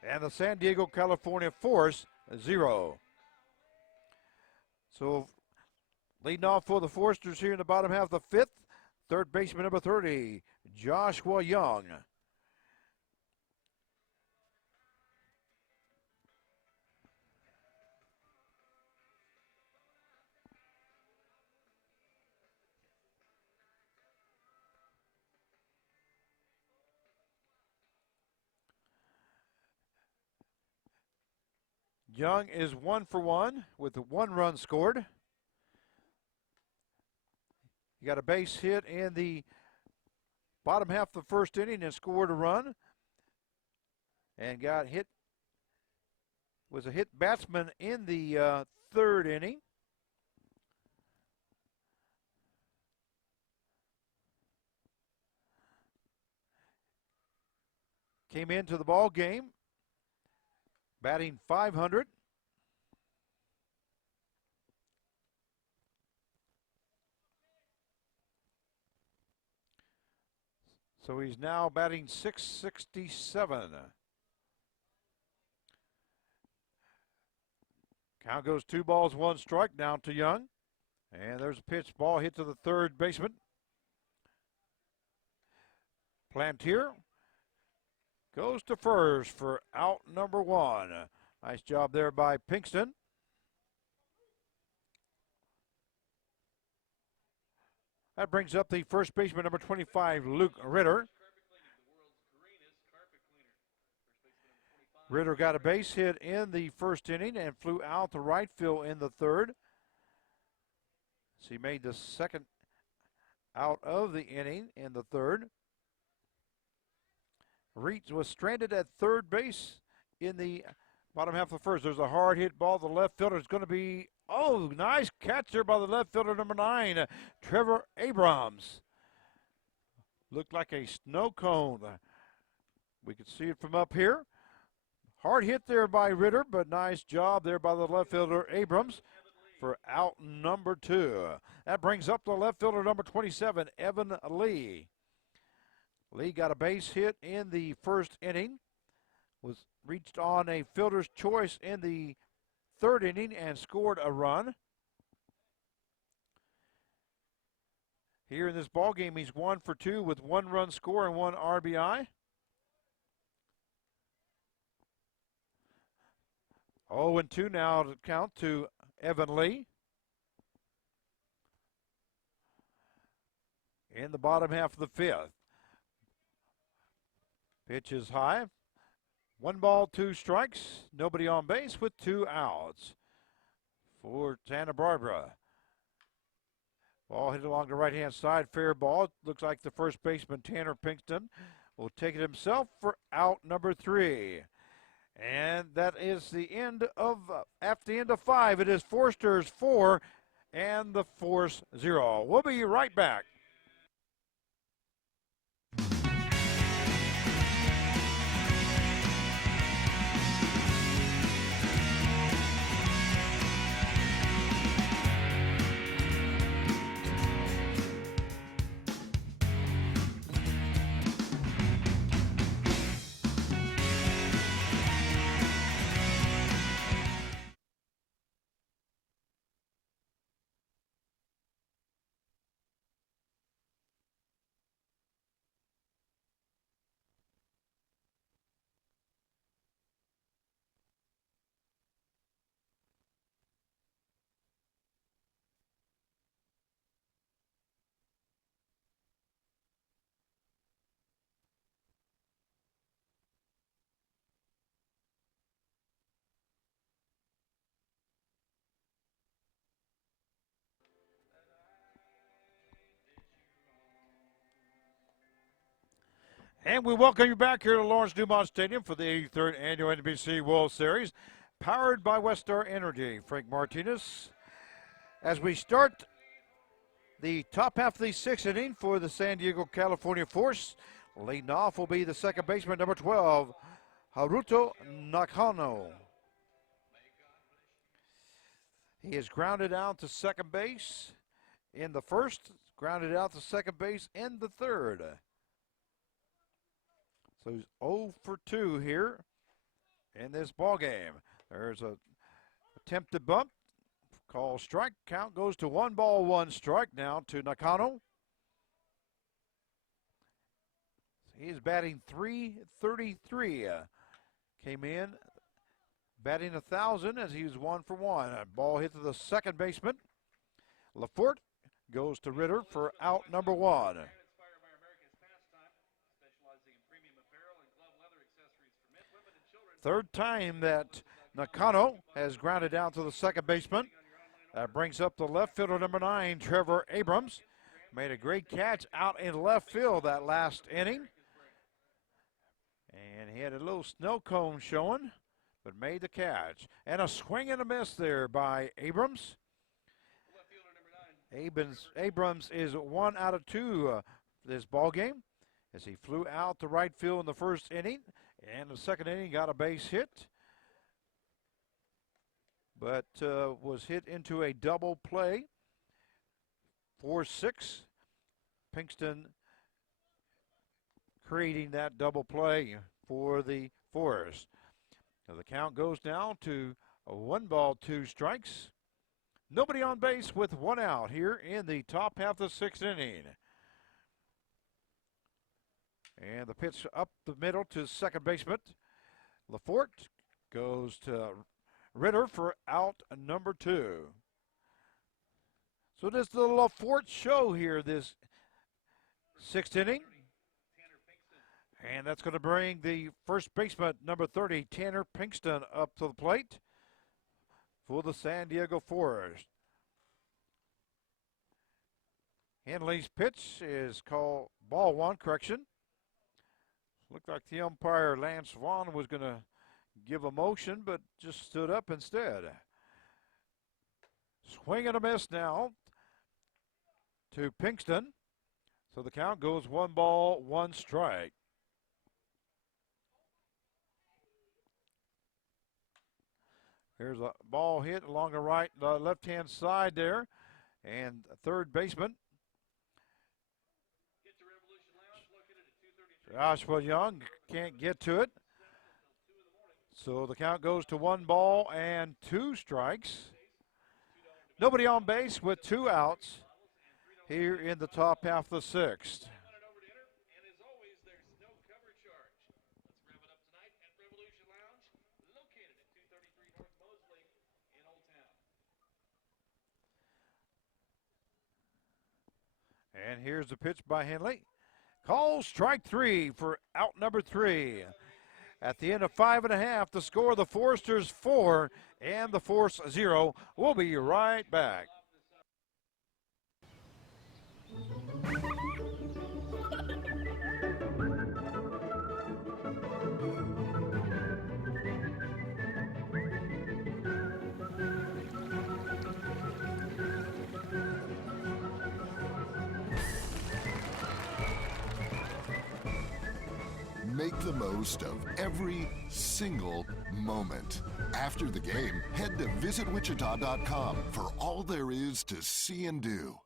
and the San Diego, California Force 0. So leading off for the Foresters here in the bottom half of the 5th, third baseman number 30, Joshua Young. Young is 1 for 1 with 1 run scored. He got a base hit in the bottom half of the first inning and scored a run. And was a hit batsman in the third inning. Came into the ball game batting .500. So he's now batting .667. Count goes 2 balls, 1 strike down to Young. And there's a pitch, ball hit to the third baseman. Plantier goes to first for out number 1. Nice job there by Pinkston. That brings up the first baseman, number 25, Luke Ritter. Ritter got a base hit in the first inning and flew out to right field in the third. So he made the second out of the inning in the third. Reed was stranded at third base in the bottom half of the first. There's a hard hit ball. The left fielder is going to be, oh, nice catch there by the left fielder, number 9, Trevor Abrams. Looked like a snow cone. We could see it from up here. Hard hit there by Ritter, but nice job there by the left fielder, Abrams, for out number 2. That brings up the left fielder, number 27, Evan Lee. Lee got a base hit in the first inning, was reached on a fielder's choice in the third inning and scored a run. Here in this ball game, he's 1 for 2 with 1 run score and 1 RBI. 0-2 now to count to Evan Lee. In the bottom half of the 5th. Pitch is high. 1 ball, 2 strikes. Nobody on base with 2 outs for Santa Barbara. Ball hit along the right-hand side. Fair ball. Looks like the first baseman, Tanner Pinkston, will take it himself for out number 3. And that is the end of, after the end of 5, it is Foresters 4 and the Force 0. We'll be right back. And we welcome you back here to Lawrence Dumont Stadium for the 83rd Annual NBC World Series, powered by Westar Energy. Frank Martinez, as we start the top half of the 6th inning for the San Diego, California Force, Leading off will be the second baseman, number 12, Haruto Nakano. He is grounded out to second base in the first, grounded out to second base in the third. So he's 0 for 2 here in this ball game. There's a attempted bump, call strike. Count goes to 1-1 now to Nakano. He's batting .333. Came in batting 1,000 as he was 1 for 1. A ball hit to the second baseman. Lafort goes to Ritter for out number 1. Third time that Nakano has grounded down to the second baseman. That brings up the left fielder, number 9, Trevor Abrams. Made a great catch out in left field that last inning. And he had a little snow cone showing, but made the catch. And a swing and a miss there by Abrams. Abrams is 1 out of 2 this ball game as he flew out to right field in the first inning. And the second inning got a base hit, but was hit into a double play. 4-6. Pinkston creating that double play for the Forest. Now the count goes now to a 1-2. Nobody on base with 1 out here in the top half of the 6th inning. And the pitch up the middle to second baseman. Lafort goes to Ritter for out number 2. So this is the Lafort show here this 6th inning. And that's going to bring the first baseman, number 30, Tanner Pinkston, up to the plate for the San Diego Forest. Henley's pitch is called ball 1, correction. Looked like the umpire, Lance Vaughn, was going to give a motion, but just stood up instead. Swing and a miss now to Pinkston. So the count goes 1-1. Here's a ball hit along the left-hand side there. And third baseman, Joshua Young, can't get to it. So the count goes to 1-2. Nobody on base with 2 outs here in the top half of the 6th. And here's the pitch by Henley. Call strike 3 for out number 3. At the end of 5.5, the score, the Foresters 4 and the Force 0. We'll be right back. Make the most of every single moment. After the game, head to visitwichita.com for all there is to see and do.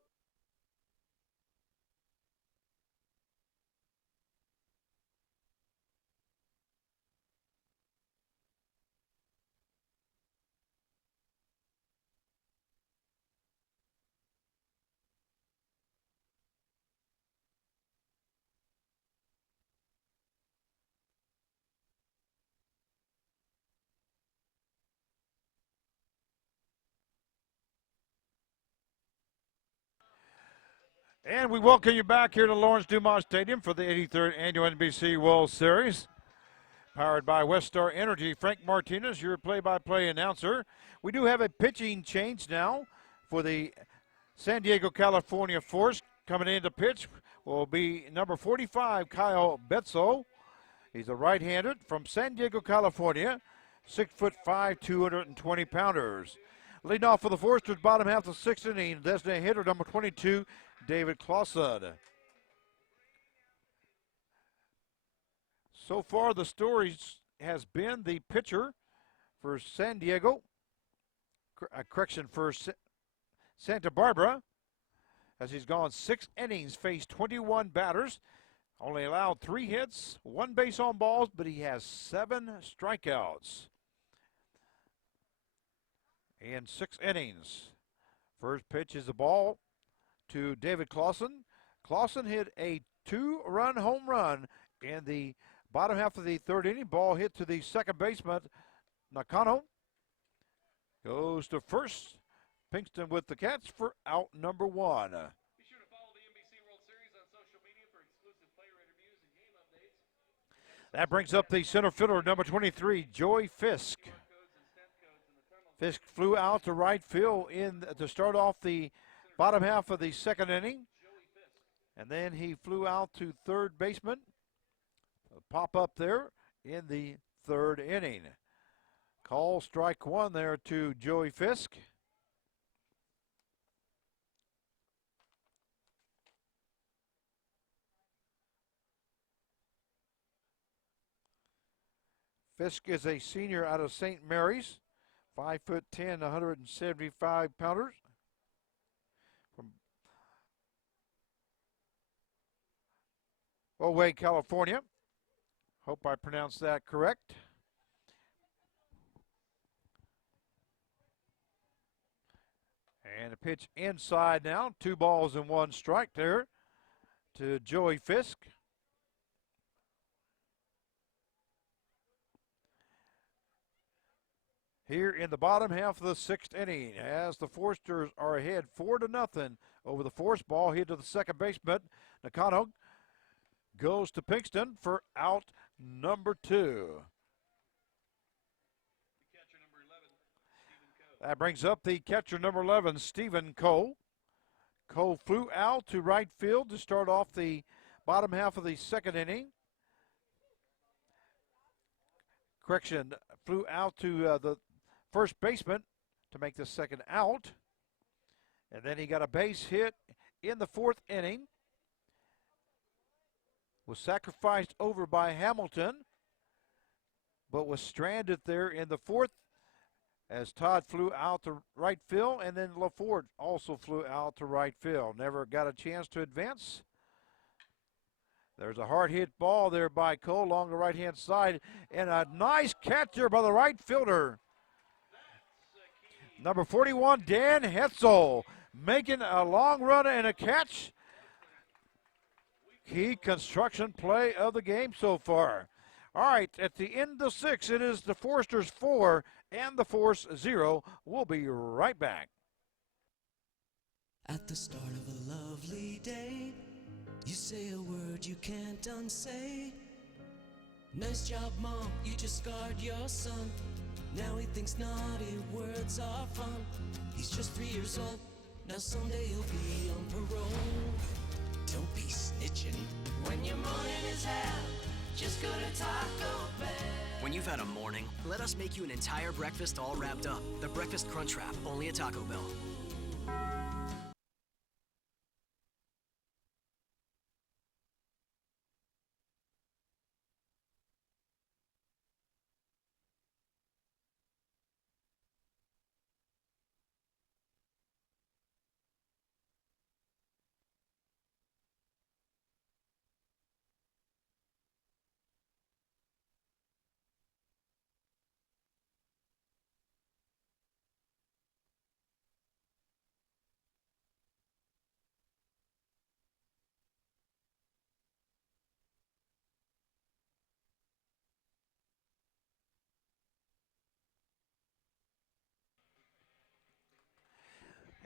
And we welcome you back here to Lawrence Dumas Stadium for the 83rd Annual NBC World Series. Powered by Westar Energy. Frank Martinez, your play-by-play announcer. We do have a pitching change now for the San Diego, California Force. Coming in to pitch will be number 45, Kyle Betzel. He's a right-handed from San Diego, California. 6'5", 220 pounders. Leading off for the Foresters, bottom half of the 6th inning, designated hitter number 22, David Clausen. So far, the story has been the pitcher for San Diego, correction, for Santa Barbara, as he's gone 6 innings, faced 21 batters, only allowed 3 hits, 1 base on balls, but he has 7 strikeouts in 6 innings. First pitch is the ball to David Clausen. Clausen hit a 2-run home run in the bottom half of the 3rd inning. Ball hit to the second baseman, Nakano. Goes to first. Pinkston with the catch for out number 1. Be sure to follow the NBC World Series on social media for exclusive player interviews and game updates. That brings up the center fielder, number 23, Joey Fisk. Fisk flew out to right field to start off the bottom half of the 2nd inning. And then he flew out to third baseman. Pop up there in the 3rd inning. Call strike 1 there to Joey Fisk. Fisk is a senior out of St. Mary's, 5'10", 175 pounders. From Ojai, California. Hope I pronounced that correct. And a pitch inside now. 2 balls and 1 strike there to Joey Fisk. Here in the bottom half of the 6th inning, as the Foresters are ahead 4-0 over the Forest. Ball hit to the second baseman. Nakano goes to Pinkston for out number 2. That brings up the catcher number 11, Stephen Cole. Cole flew out to right field to start off the bottom half of the 2nd inning. Correction, flew out to the first baseman to make the 2nd out. And then he got a base hit in the 4th inning. Was sacrificed over by Hamilton, but was stranded there in the 4th as Todd flew out to right field, and then LaFord also flew out to right field. Never got a chance to advance. There's a hard hit ball there by Cole along the right-hand side, and a nice catch there by the right fielder. Number 41, Dan Hetzel, making a long run and a catch. Key construction play of the game so far. All right, at the end of 6, it is the Foresters 4 and the Force 0. We'll be right back. At the start of a lovely day, you say a word you can't unsay. Nice job, Mom, you just scarred your son. Now he thinks naughty words are fun. He's just 3 years old, now someday he'll be on parole. Don't be snitching. When your morning is hell, just go to Taco Bell. When you've had a morning, let us make you an entire breakfast all wrapped up. The Breakfast Crunch Wrap, only at Taco Bell.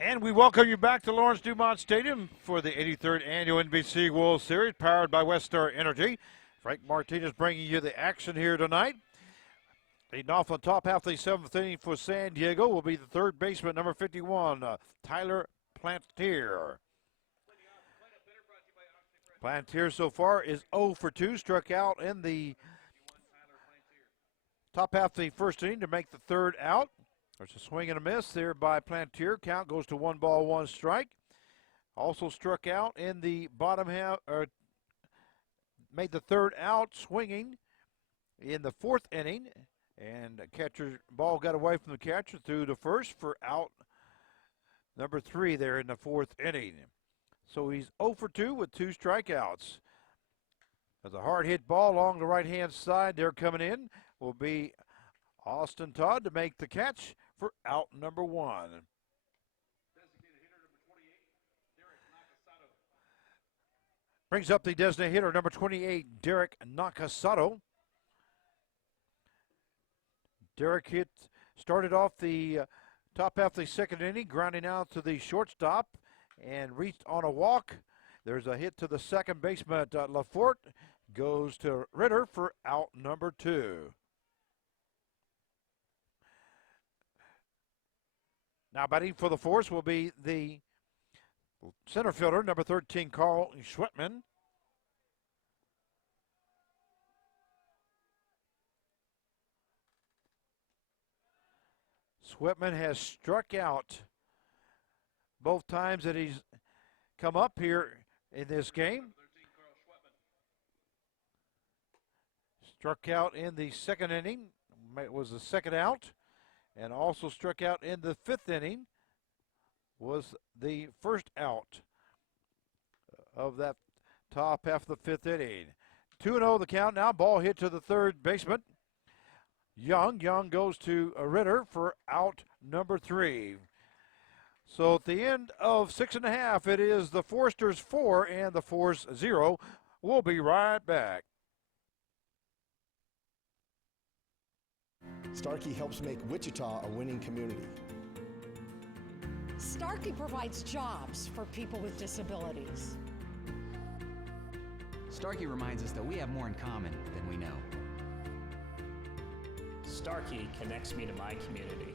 And we welcome you back to Lawrence Dumont Stadium for the 83rd Annual NBC World Series, powered by Westar Energy. Frank Martinez bringing you the action here tonight. Leading off on top half of the 7th inning for San Diego will be the third baseman, number 51, Tyler Plantier. Plantier so far is 0 for 2, struck out in the top half of the first inning to make the 3rd out. There's a swing and a miss there by Plantier. Count goes to 1 ball, 1 strike. Also struck out in the bottom half, or made the 3rd out swinging in the fourth inning. And the catcher ball got away from the catcher through the first for out number 3 there in the fourth inning. So he's 0 for 2 with 2 strikeouts. As a hard hit ball along the right hand side, they're coming in, will be Austin Todd to make the catch for out number 1. Brings up the designated hitter, number 28, Derek Nakasato. Derek started off the top half of the second inning, grounding out to the shortstop and reached on a walk. There's a hit to the second baseman. Lafort goes to Ritter for out number 2. Now batting for the Force will be the center fielder, number 13, Carl Schwetman. Schwetman has struck out both times that he's come up here in this game. Struck out in the second inning, was the second out, and also struck out in the fifth inning, was the first out of that top half of the fifth inning. 2-0 the count now, ball hit to the third baseman. Young goes to Ritter for out number 3. So at the end of 6.5, it is the Foresters 4 and the Force 0. We'll be right back. Starkey helps make Wichita a winning community. Starkey provides jobs for people with disabilities. Starkey reminds us that we have more in common than we know. Starkey connects me to my community.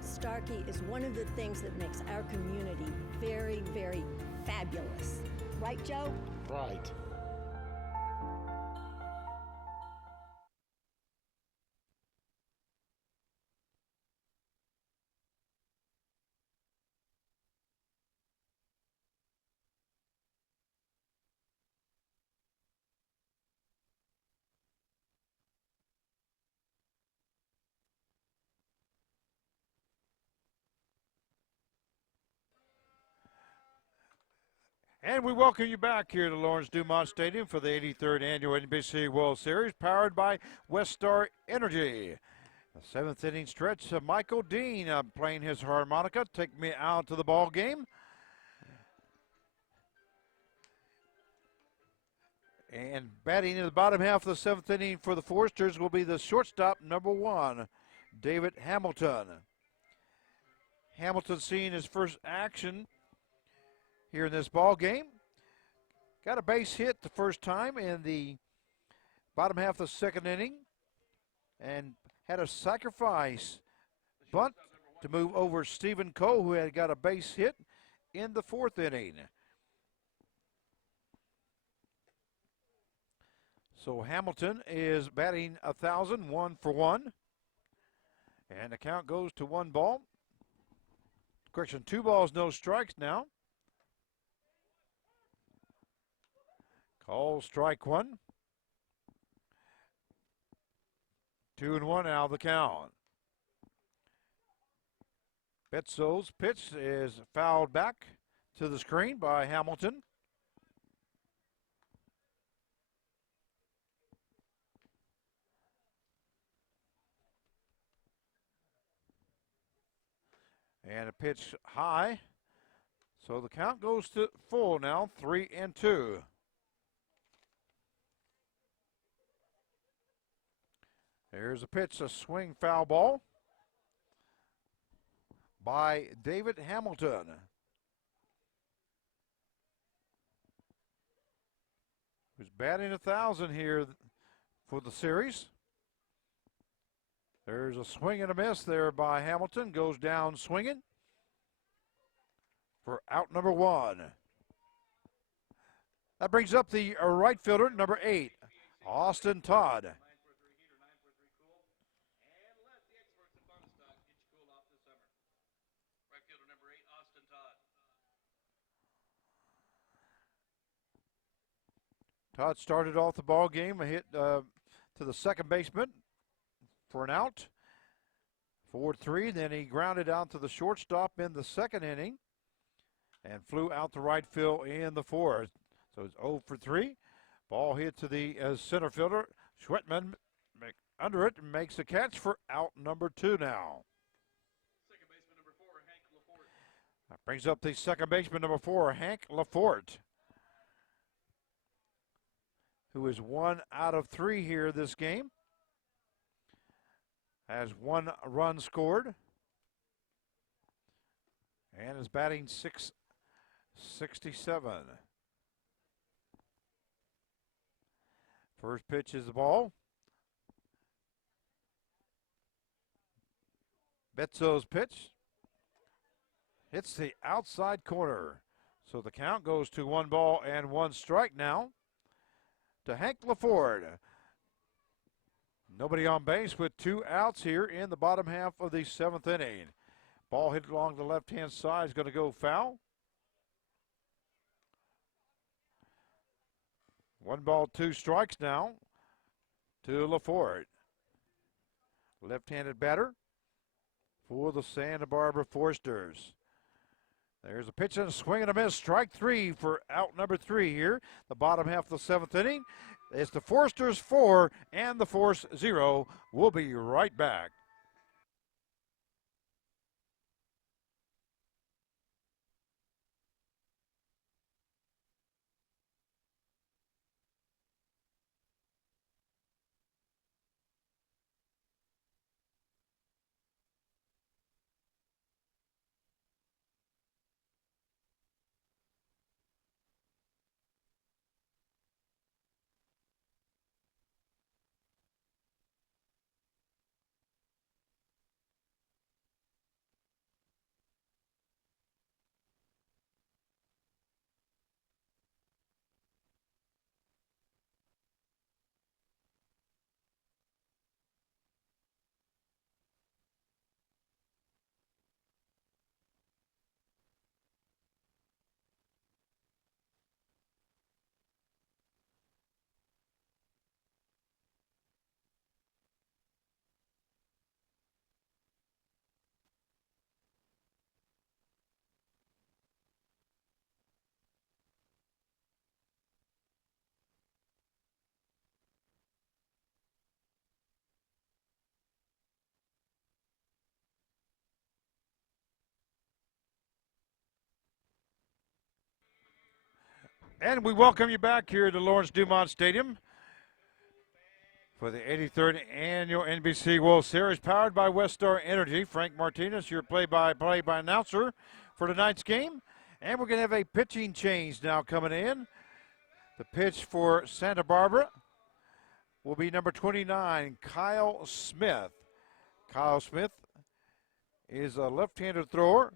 Starkey is one of the things that makes our community very, very fabulous. Right, Joe? Right. And we welcome you back here to Lawrence Dumont Stadium for the 83rd Annual NBC World Series, powered by Westar Energy. The seventh inning stretch, Michael Dean playing his harmonica, Take Me Out to the Ball Game. And batting in the bottom half of the seventh inning for the Foresters will be the shortstop, number 1, David Hamilton. Hamilton seeing his first action here in this ball game. Got a base hit the first time in the bottom half of the second inning and had a sacrifice bunt to move over Stephen Cole, who had got a base hit in the fourth inning. So Hamilton is batting 1,000, 1 for 1. And the count goes to 1 ball. Correction, 2 balls, no strikes now. Call strike 1. 2-1 out of the count. Betzo's pitch is fouled back to the screen by Hamilton. And a pitch high. So the count goes to full now, 3-2. There's a pitch, a swing foul ball by David Hamilton. Who's batting 1,000 here for the series. There's a swing and a miss there by Hamilton. Goes down swinging for out number 1. That brings up the right fielder, number 8, Austin Todd. Todd started off the ball game, a hit to the second baseman for an out. 4-3, then he grounded out to the shortstop in the second inning and flew out to right field in the fourth. So it's 0 for 3. Ball hit to the center fielder. Schwetman under it and makes the catch for out number 2 now. Second baseman number 4, Hank Lafort. That brings up the second baseman number 4, Hank Lafort, who is 1 out of 3 here this game. Has 1 run scored and is batting .667. First pitch is the ball. Betzo's pitch hits the outside corner. So the count goes to 1 ball and 1 strike now to Hank Lafort. Nobody on base with 2 outs here in the bottom half of the 7th inning. Ball hit along the left-hand side is going to go foul. 1 ball, 2 strikes now to Lafort. Left-handed batter for the Santa Barbara Foresters. There's a pitch and a swing and a miss. Strike 3 for out number 3 here. The bottom half of the 7th inning. It's the Foresters 4 and the Force 0. We'll be right back. And we welcome you back here to Lawrence Dumont Stadium for the 83rd Annual NBC World Series, powered by Westar Energy. Frank Martinez, your play-by-play announcer for tonight's game. And we're going to have a pitching change now coming in. The pitch for Santa Barbara will be number 29, Kyle Smith. Kyle Smith is a left-handed thrower.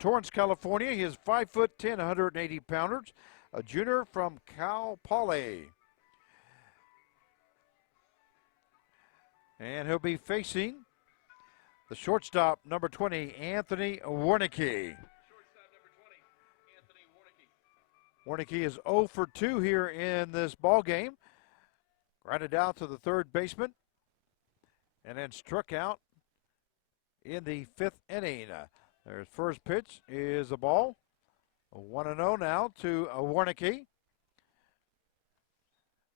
Torrance, California. He is 5'10", 180 pounders, a junior from Cal Poly. And he'll be facing the shortstop, number 20, Anthony Warnicki. Warnicki is 0 for 2 here in this ball game. Grounded out to the third baseman and then struck out in the 5th inning. Their first pitch is a ball. 1-0 now to Warnicki.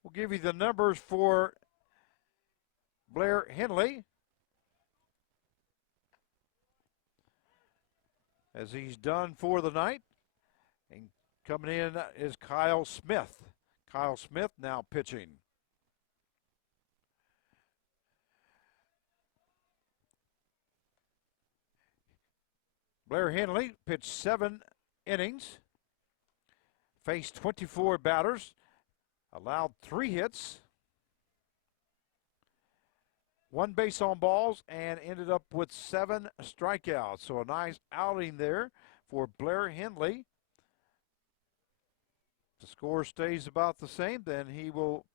We'll give you the numbers for Blair Henley as he's done for the night. And coming in is Kyle Smith. Kyle Smith now pitching. Blair Henley pitched 7 innings, faced 24 batters, allowed 3 hits, 1 base on balls, and ended up with 7 strikeouts. So a nice outing there for Blair Henley. If the score stays about the same, then he will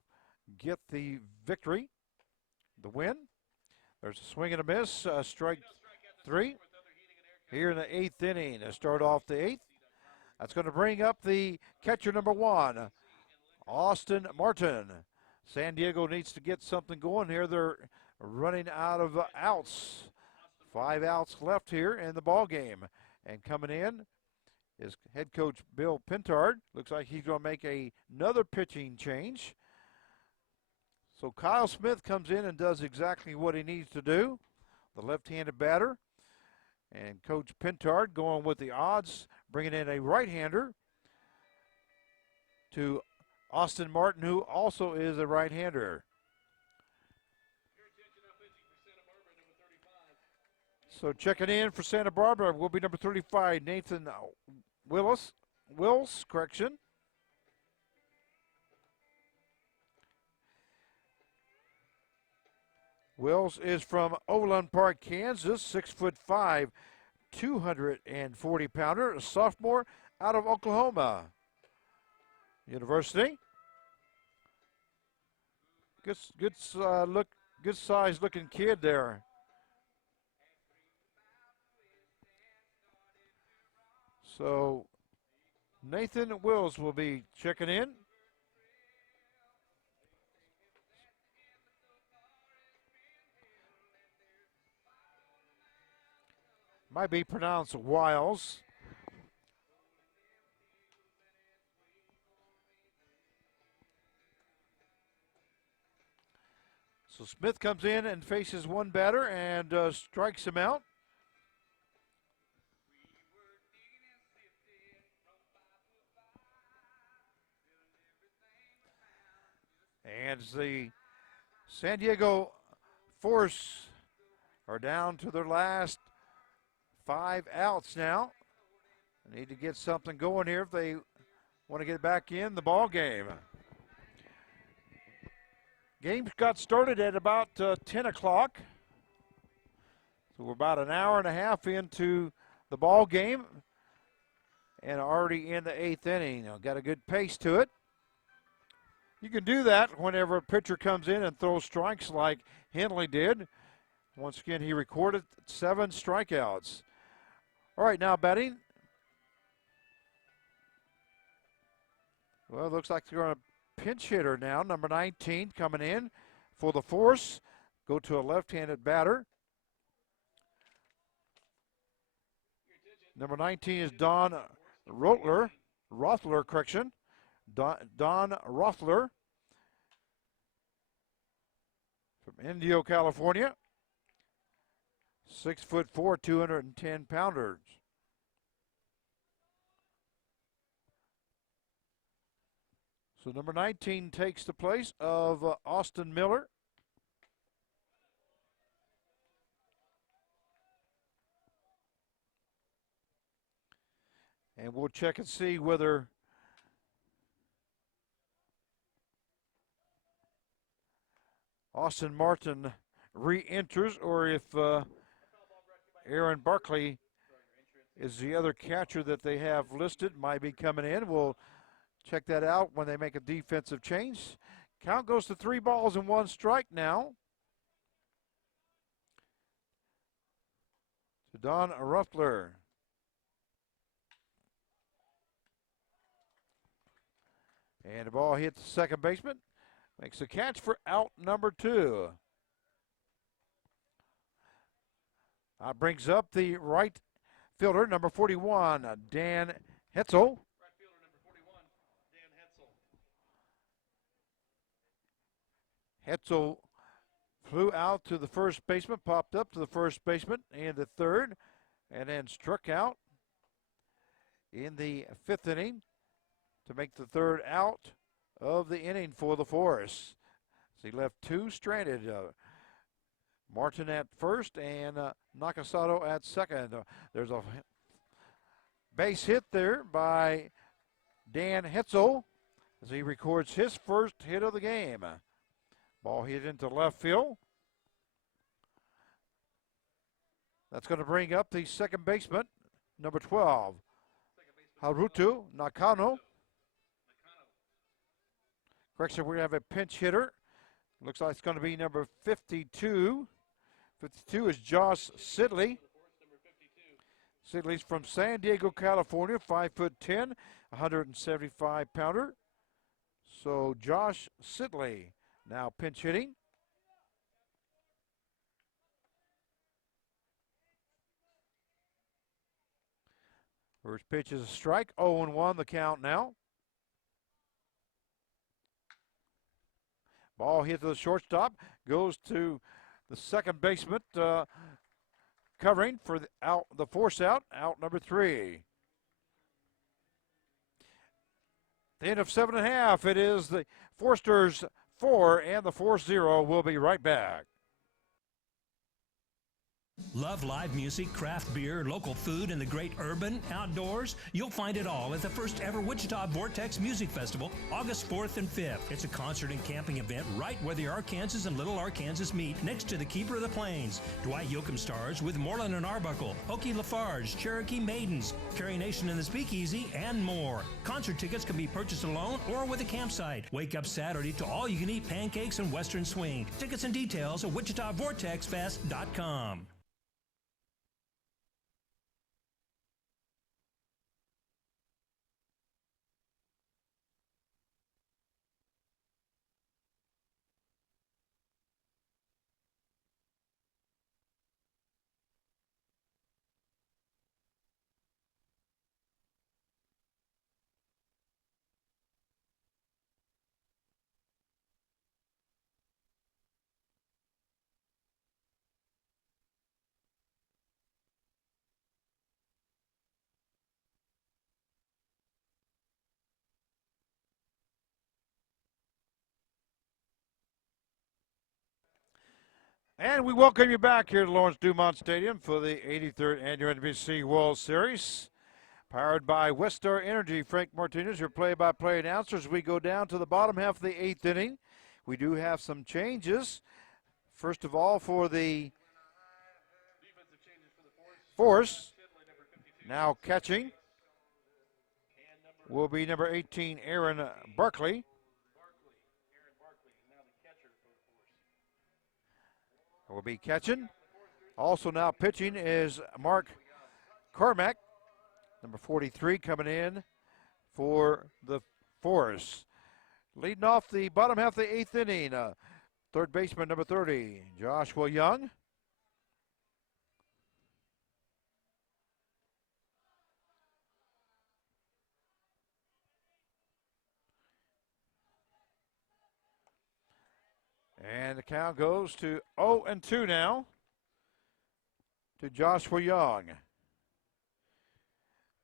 get the victory, the win. There's a swing and a miss, strike 3. Here in the 8th inning to start off the 8th. That's going to bring up the catcher number 1 Austin Martin. San Diego needs to get something going here. They're running out of outs. 5 outs left here in the ball game. And coming in is head coach Bill Pintard. Looks like he's going to make another pitching change. So Kyle Smith comes in and does exactly what he needs to do. The left-handed batter. And Coach Pintard going with the odds, bringing in a right-hander to Austin Martin, who also is a right-hander. So checking in for Santa Barbara will be number 35, Nathan Wills, correction. Wills is from Overland Park, Kansas, 6'5", 240-pounder, a sophomore out of Oklahoma University. Good size looking kid there. So Nathan Wills will be checking in. Might be pronounced Wiles. So Smith comes in and faces one batter and strikes him out. And the San Diego Force are down to their last 5 outs now. They need to get something going here if they want to get back in the ball game. Game got started at about 10 o'clock. So we're about an hour and a half into the ball game and already in the 8th inning. Got a good pace to it. You can do that whenever a pitcher comes in and throws strikes like Henley did. Once again, he recorded 7 strikeouts. All right, now batting. Well, it looks like they're going to pinch hitter now. Number 19 coming in for the Force. Go to a left-handed batter. Number 19 is Don Rothler, correction. Don Rothler from Indio, California. 6'4", 210-pounder. So number 19 takes the place of Austin Miller. And we'll check and see whether Austin Martin re-enters or if Aaron Barkley is the other catcher that they have listed, might be coming in. We'll check that out when they make a defensive change. Count goes to 3 balls and 1 strike now to Don Ruffler. And the ball hits the second baseman. Makes a catch for out number 2. Brings up the right fielder, number 41, Dan Hetzel. Right fielder number 41, Dan Hetzel Hetzel. flew out to the first baseman, popped up to the first baseman and the third, and then struck out in the 5th inning to make the 3rd out of the inning for the Force. So he left 2 stranded. Martin at first and Nakasato at second. There's a base hit there by Dan Hetzel as he records his first hit of the game. Ball hit into left field. That's going to bring up the second baseman, number 12, Haruto Nakano. Correction, we have a pinch hitter. Looks like it's going to be number 52. 52 is Josh Sidley. Sidley's from San Diego, California, 5'10", 175-pounder. So Josh Sidley now pinch hitting. First pitch is a strike, 0-1 the count now. Ball hit to the shortstop, goes to the second baseman, covering for the force out number 3. The end of 7.5. It is the Forsters 4 and the Force 0. We'll be right back. Love live music, craft beer, local food, and the great urban outdoors? You'll find it all at the first ever Wichita Vortex Music Festival, August 4th and 5th. It's a concert and camping event right where the Arkansas and Little Arkansas meet, next to the Keeper of the Plains. Dwight Yoakam stars with Moreland and Arbuckle, Okie Lafarge, Cherokee Maidens, Carrie Nation and the Speakeasy, and more. Concert tickets can be purchased alone or with a campsite. Wake up Saturday to all-you-can-eat pancakes and Western swing. Tickets and details at WichitaVortexFest.com. And we welcome you back here to Lawrence Dumont Stadium for the 83rd Annual NBC World Series. Powered by Westar Energy. Frank Martinez, your play-by-play announcer, as we go down to the bottom half of the 8th inning. We do have some changes. First of all, for the Force, now catching will be number 18, Aaron Barkley. Will be catching. Also now pitching is Mark Carmack, number 43, coming in for the Force. Leading off the bottom half of the 8th inning, third baseman number 30, Joshua Young. And the count goes to 0-2 now to Joshua Young.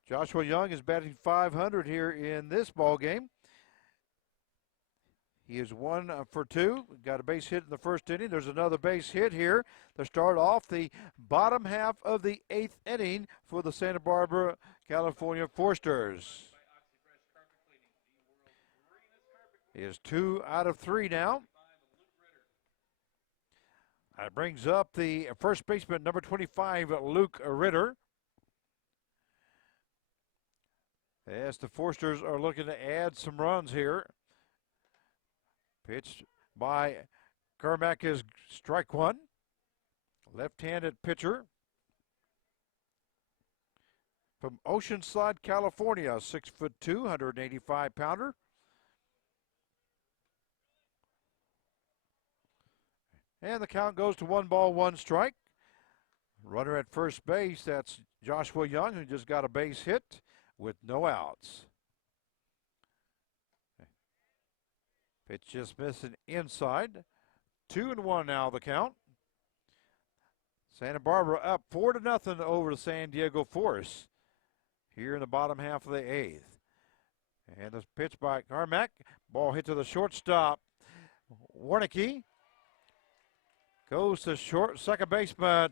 Joshua Young is batting .500 here in this ball game. He is 1 for 2. Got a base hit in the first inning. There's another base hit here to start off the bottom half of the 8th inning for the Santa Barbara, California Forsters. He is 2 out of 3 now. That brings up the first baseman, number 25, Luke Ritter. As the Forsters are looking to add some runs here. Pitched by Carmack is strike one. Left-handed pitcher from Oceanside, California, 6'2", 185-pounder. And the count goes to 1 ball, 1 strike. Runner at first base, that's Joshua Young, who just got a base hit with no outs. Pitch just missing inside. 2-1 now the count. Santa Barbara up 4-0 over the San Diego Force here in the bottom half of the 8th. And this pitch by Carmack. Ball hit to the shortstop. Warnicki goes to second baseman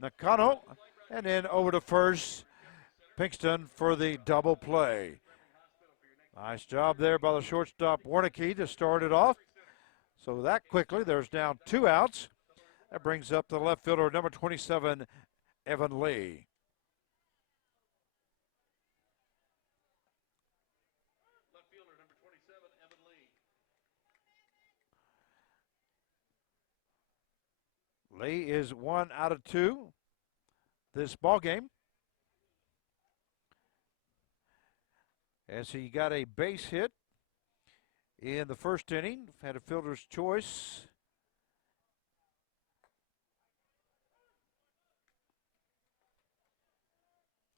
Nakano, and then over to first, Pinkston for the double play. Nice job there by the shortstop Warnicki to start it off. So that quickly, there's now 2 outs. That brings up the left fielder, number 27, Evan Lee. Left fielder number 27, Evan Lee. Lee is 1 out of 2 this ball game, as he got a base hit in the first inning. Had a fielder's choice.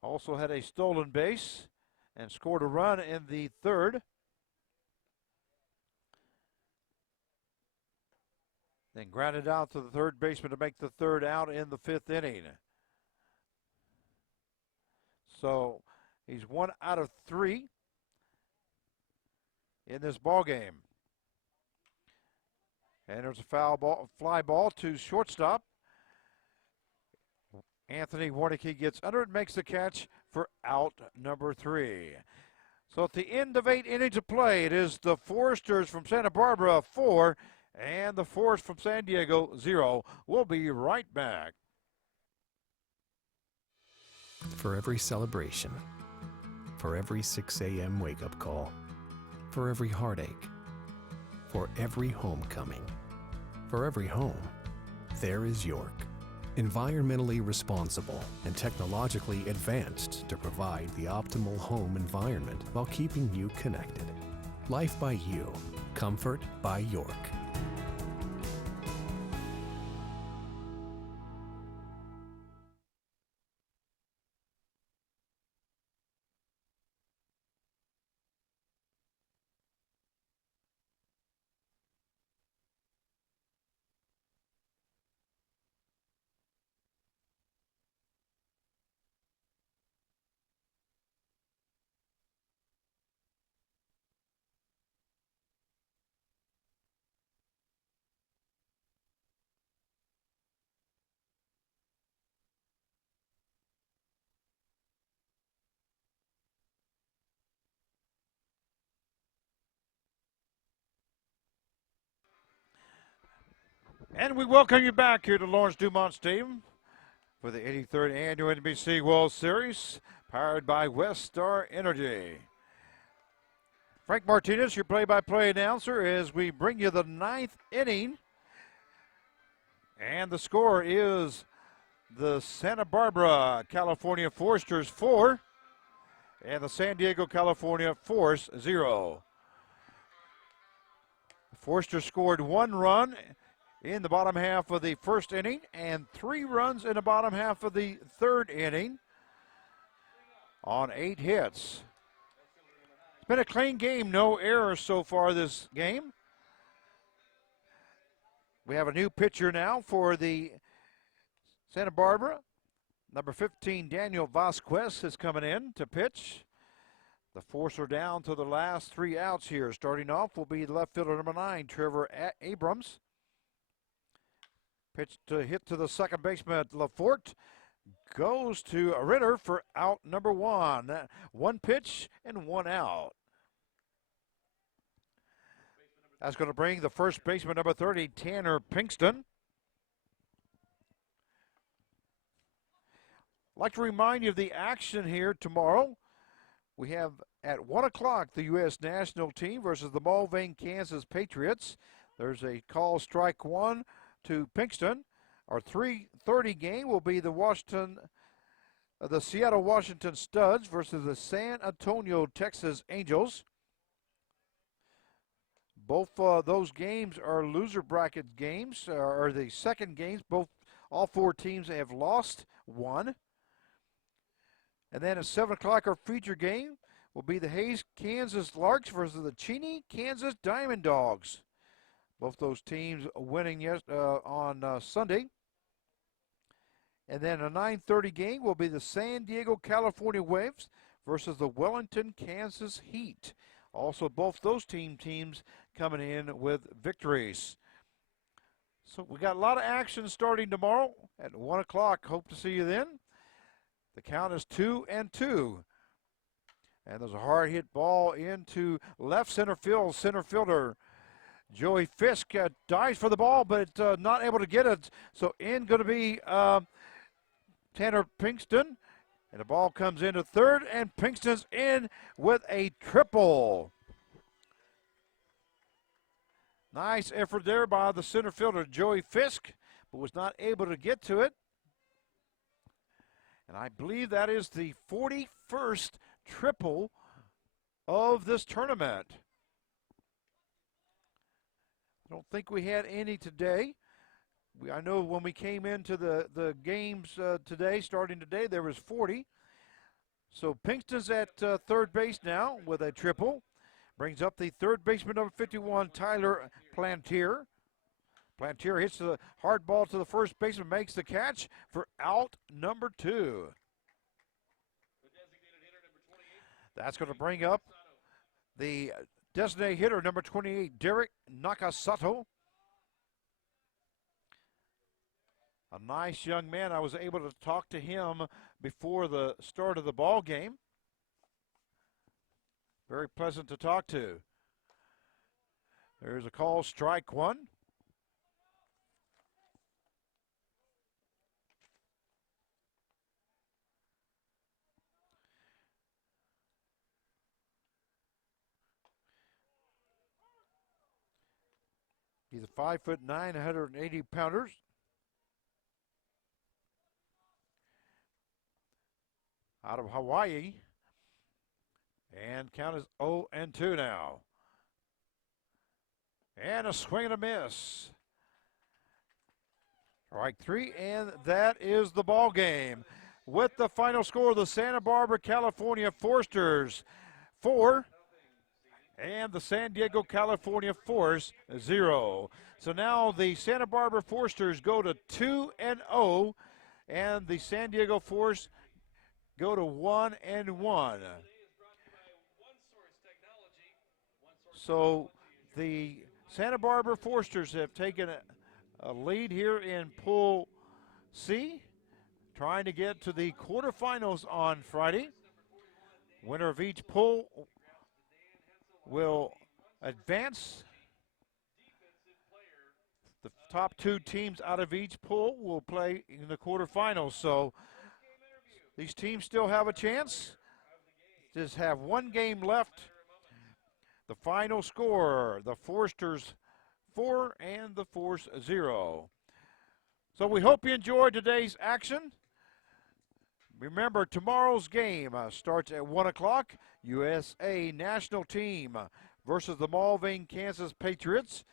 Also had a stolen base and scored a run in the third. Then grounded out to the third baseman to make the third out in the fifth inning. So he's 1 out of 3 in this ball game. And there's a fly ball to shortstop. Anthony Warnicki gets under it, makes the catch for out number 3. So at the end of 8 innings of play, it is the Foresters from Santa Barbara 4 and the Forest from San Diego 0. We'll be right back. For every celebration, for every 6 a.m. wake-up call, for every heartache, for every homecoming, for every home, there is York. Environmentally responsible and technologically advanced to provide the optimal home environment while keeping you connected. Life by You. Comfort by York. And we welcome you back here to Lawrence Dumont Stadium for the 83rd Annual NBC World Series, powered by West Star Energy. Frank Martinez, your play-by-play announcer, as we bring you the 9th inning. And the score is the Santa Barbara, California Foresters 4 and the San Diego, California Force 0. The Foresters scored 1 run in the bottom half of the first inning and 3 runs in the bottom half of the third inning on 8 hits. It's been a clean game, no errors so far this game. We have a new pitcher now for the Santa Barbara. Number 15, Daniel Vasquez, is coming in to pitch. The Force are down to the last 3 outs here. Starting off will be left fielder number 9, Trevor Abrams. Pitch to hit to the second baseman, Laforte. Goes to a Ritter for out number 1. 1 pitch and 1 out. That's going to bring the first baseman, number 30, Tanner Pinkston. I'd like to remind you of the action here tomorrow. We have at 1 o'clock the U.S. national team versus the Mulvane, Kansas Patriots. There's a call strike 1 to Pinkston. Our 3:30 game will be the Seattle Washington Studs versus the San Antonio, Texas Angels. Both those games are loser bracket games, or the second games. All 4 teams have lost 1. And then at 7 o'clock, our feature game will be the Hayes, Kansas Larks versus the Cheney, Kansas Diamond Dogs. Both those teams winning on Sunday. And then a 9:30 game will be the San Diego, California Waves versus the Wellington, Kansas Heat. Also, both those teams coming in with victories. So we got a lot of action starting tomorrow at 1 o'clock. Hope to see you then. The count is 2-2. And there's a hard hit ball into left center field. Center fielder Joey Fisk dives for the ball, but not able to get it. So in going to be Tanner Pinkston. And the ball comes into third, and Pinkston's in with a triple. Nice effort there by the center fielder, Joey Fisk, but was not able to get to it. And I believe that is the 41st triple of this tournament. I don't think we had any today. I know when we came into the games today, starting today, there was 40. So Pinkston's at third base now with a triple. Brings up the third baseman, number 51, Tyler Plantier. Plantier hits the hard ball to the first baseman, makes the catch for out number 2. That's going to bring up the designated hitter, number 28, Derek Nakasato. A nice young man. I was able to talk to him before the start of the ball game. Very pleasant to talk to. There's a call, strike one. He's a 5'9", 180 pounders. Out of Hawaii. And count is 0-2 now. And a swing and a miss. Strike 3, and that is the ball game. With the final score, the Santa Barbara, California Forsters 4 and the San Diego, California Force 0. So now the Santa Barbara Forsters go to 2-0, and the San Diego Force go to 1-1. So the Santa Barbara Forsters have taken a lead here in Pool C, trying to get to the quarterfinals on Friday. Winner of each pool will advance. The top 2 teams out of each pool will play in the quarterfinals. So these teams still have a chance. Just have one game left. The final score, the Forsters 4 and the Force 0. So we hope you enjoyed today's action. Remember, tomorrow's game starts at 1 o'clock. USA national team versus the Malvern, Kansas Patriots.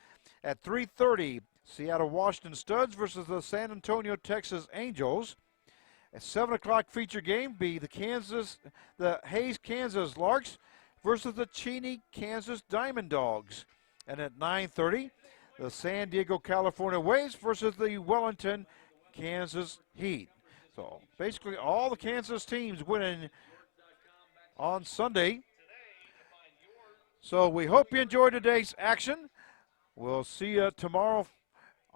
At 3:30, Seattle Washington Studs versus the San Antonio, Texas Angels. At 7 o'clock feature game be the Hayes, Kansas Larks versus the Cheney, Kansas Diamond Dogs. And at 9:30, the San Diego, California Waves versus the Wellington, Kansas Heat. So basically all the Kansas teams winning on Sunday. So we hope you enjoyed today's action. We'll see you tomorrow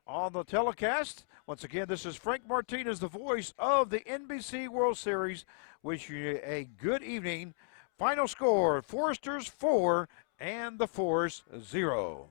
on the telecast. Once again, this is Frank Martinez, the voice of the NBC World Series. Wishing you a good evening. Final score, Foresters 4 and the Force 0.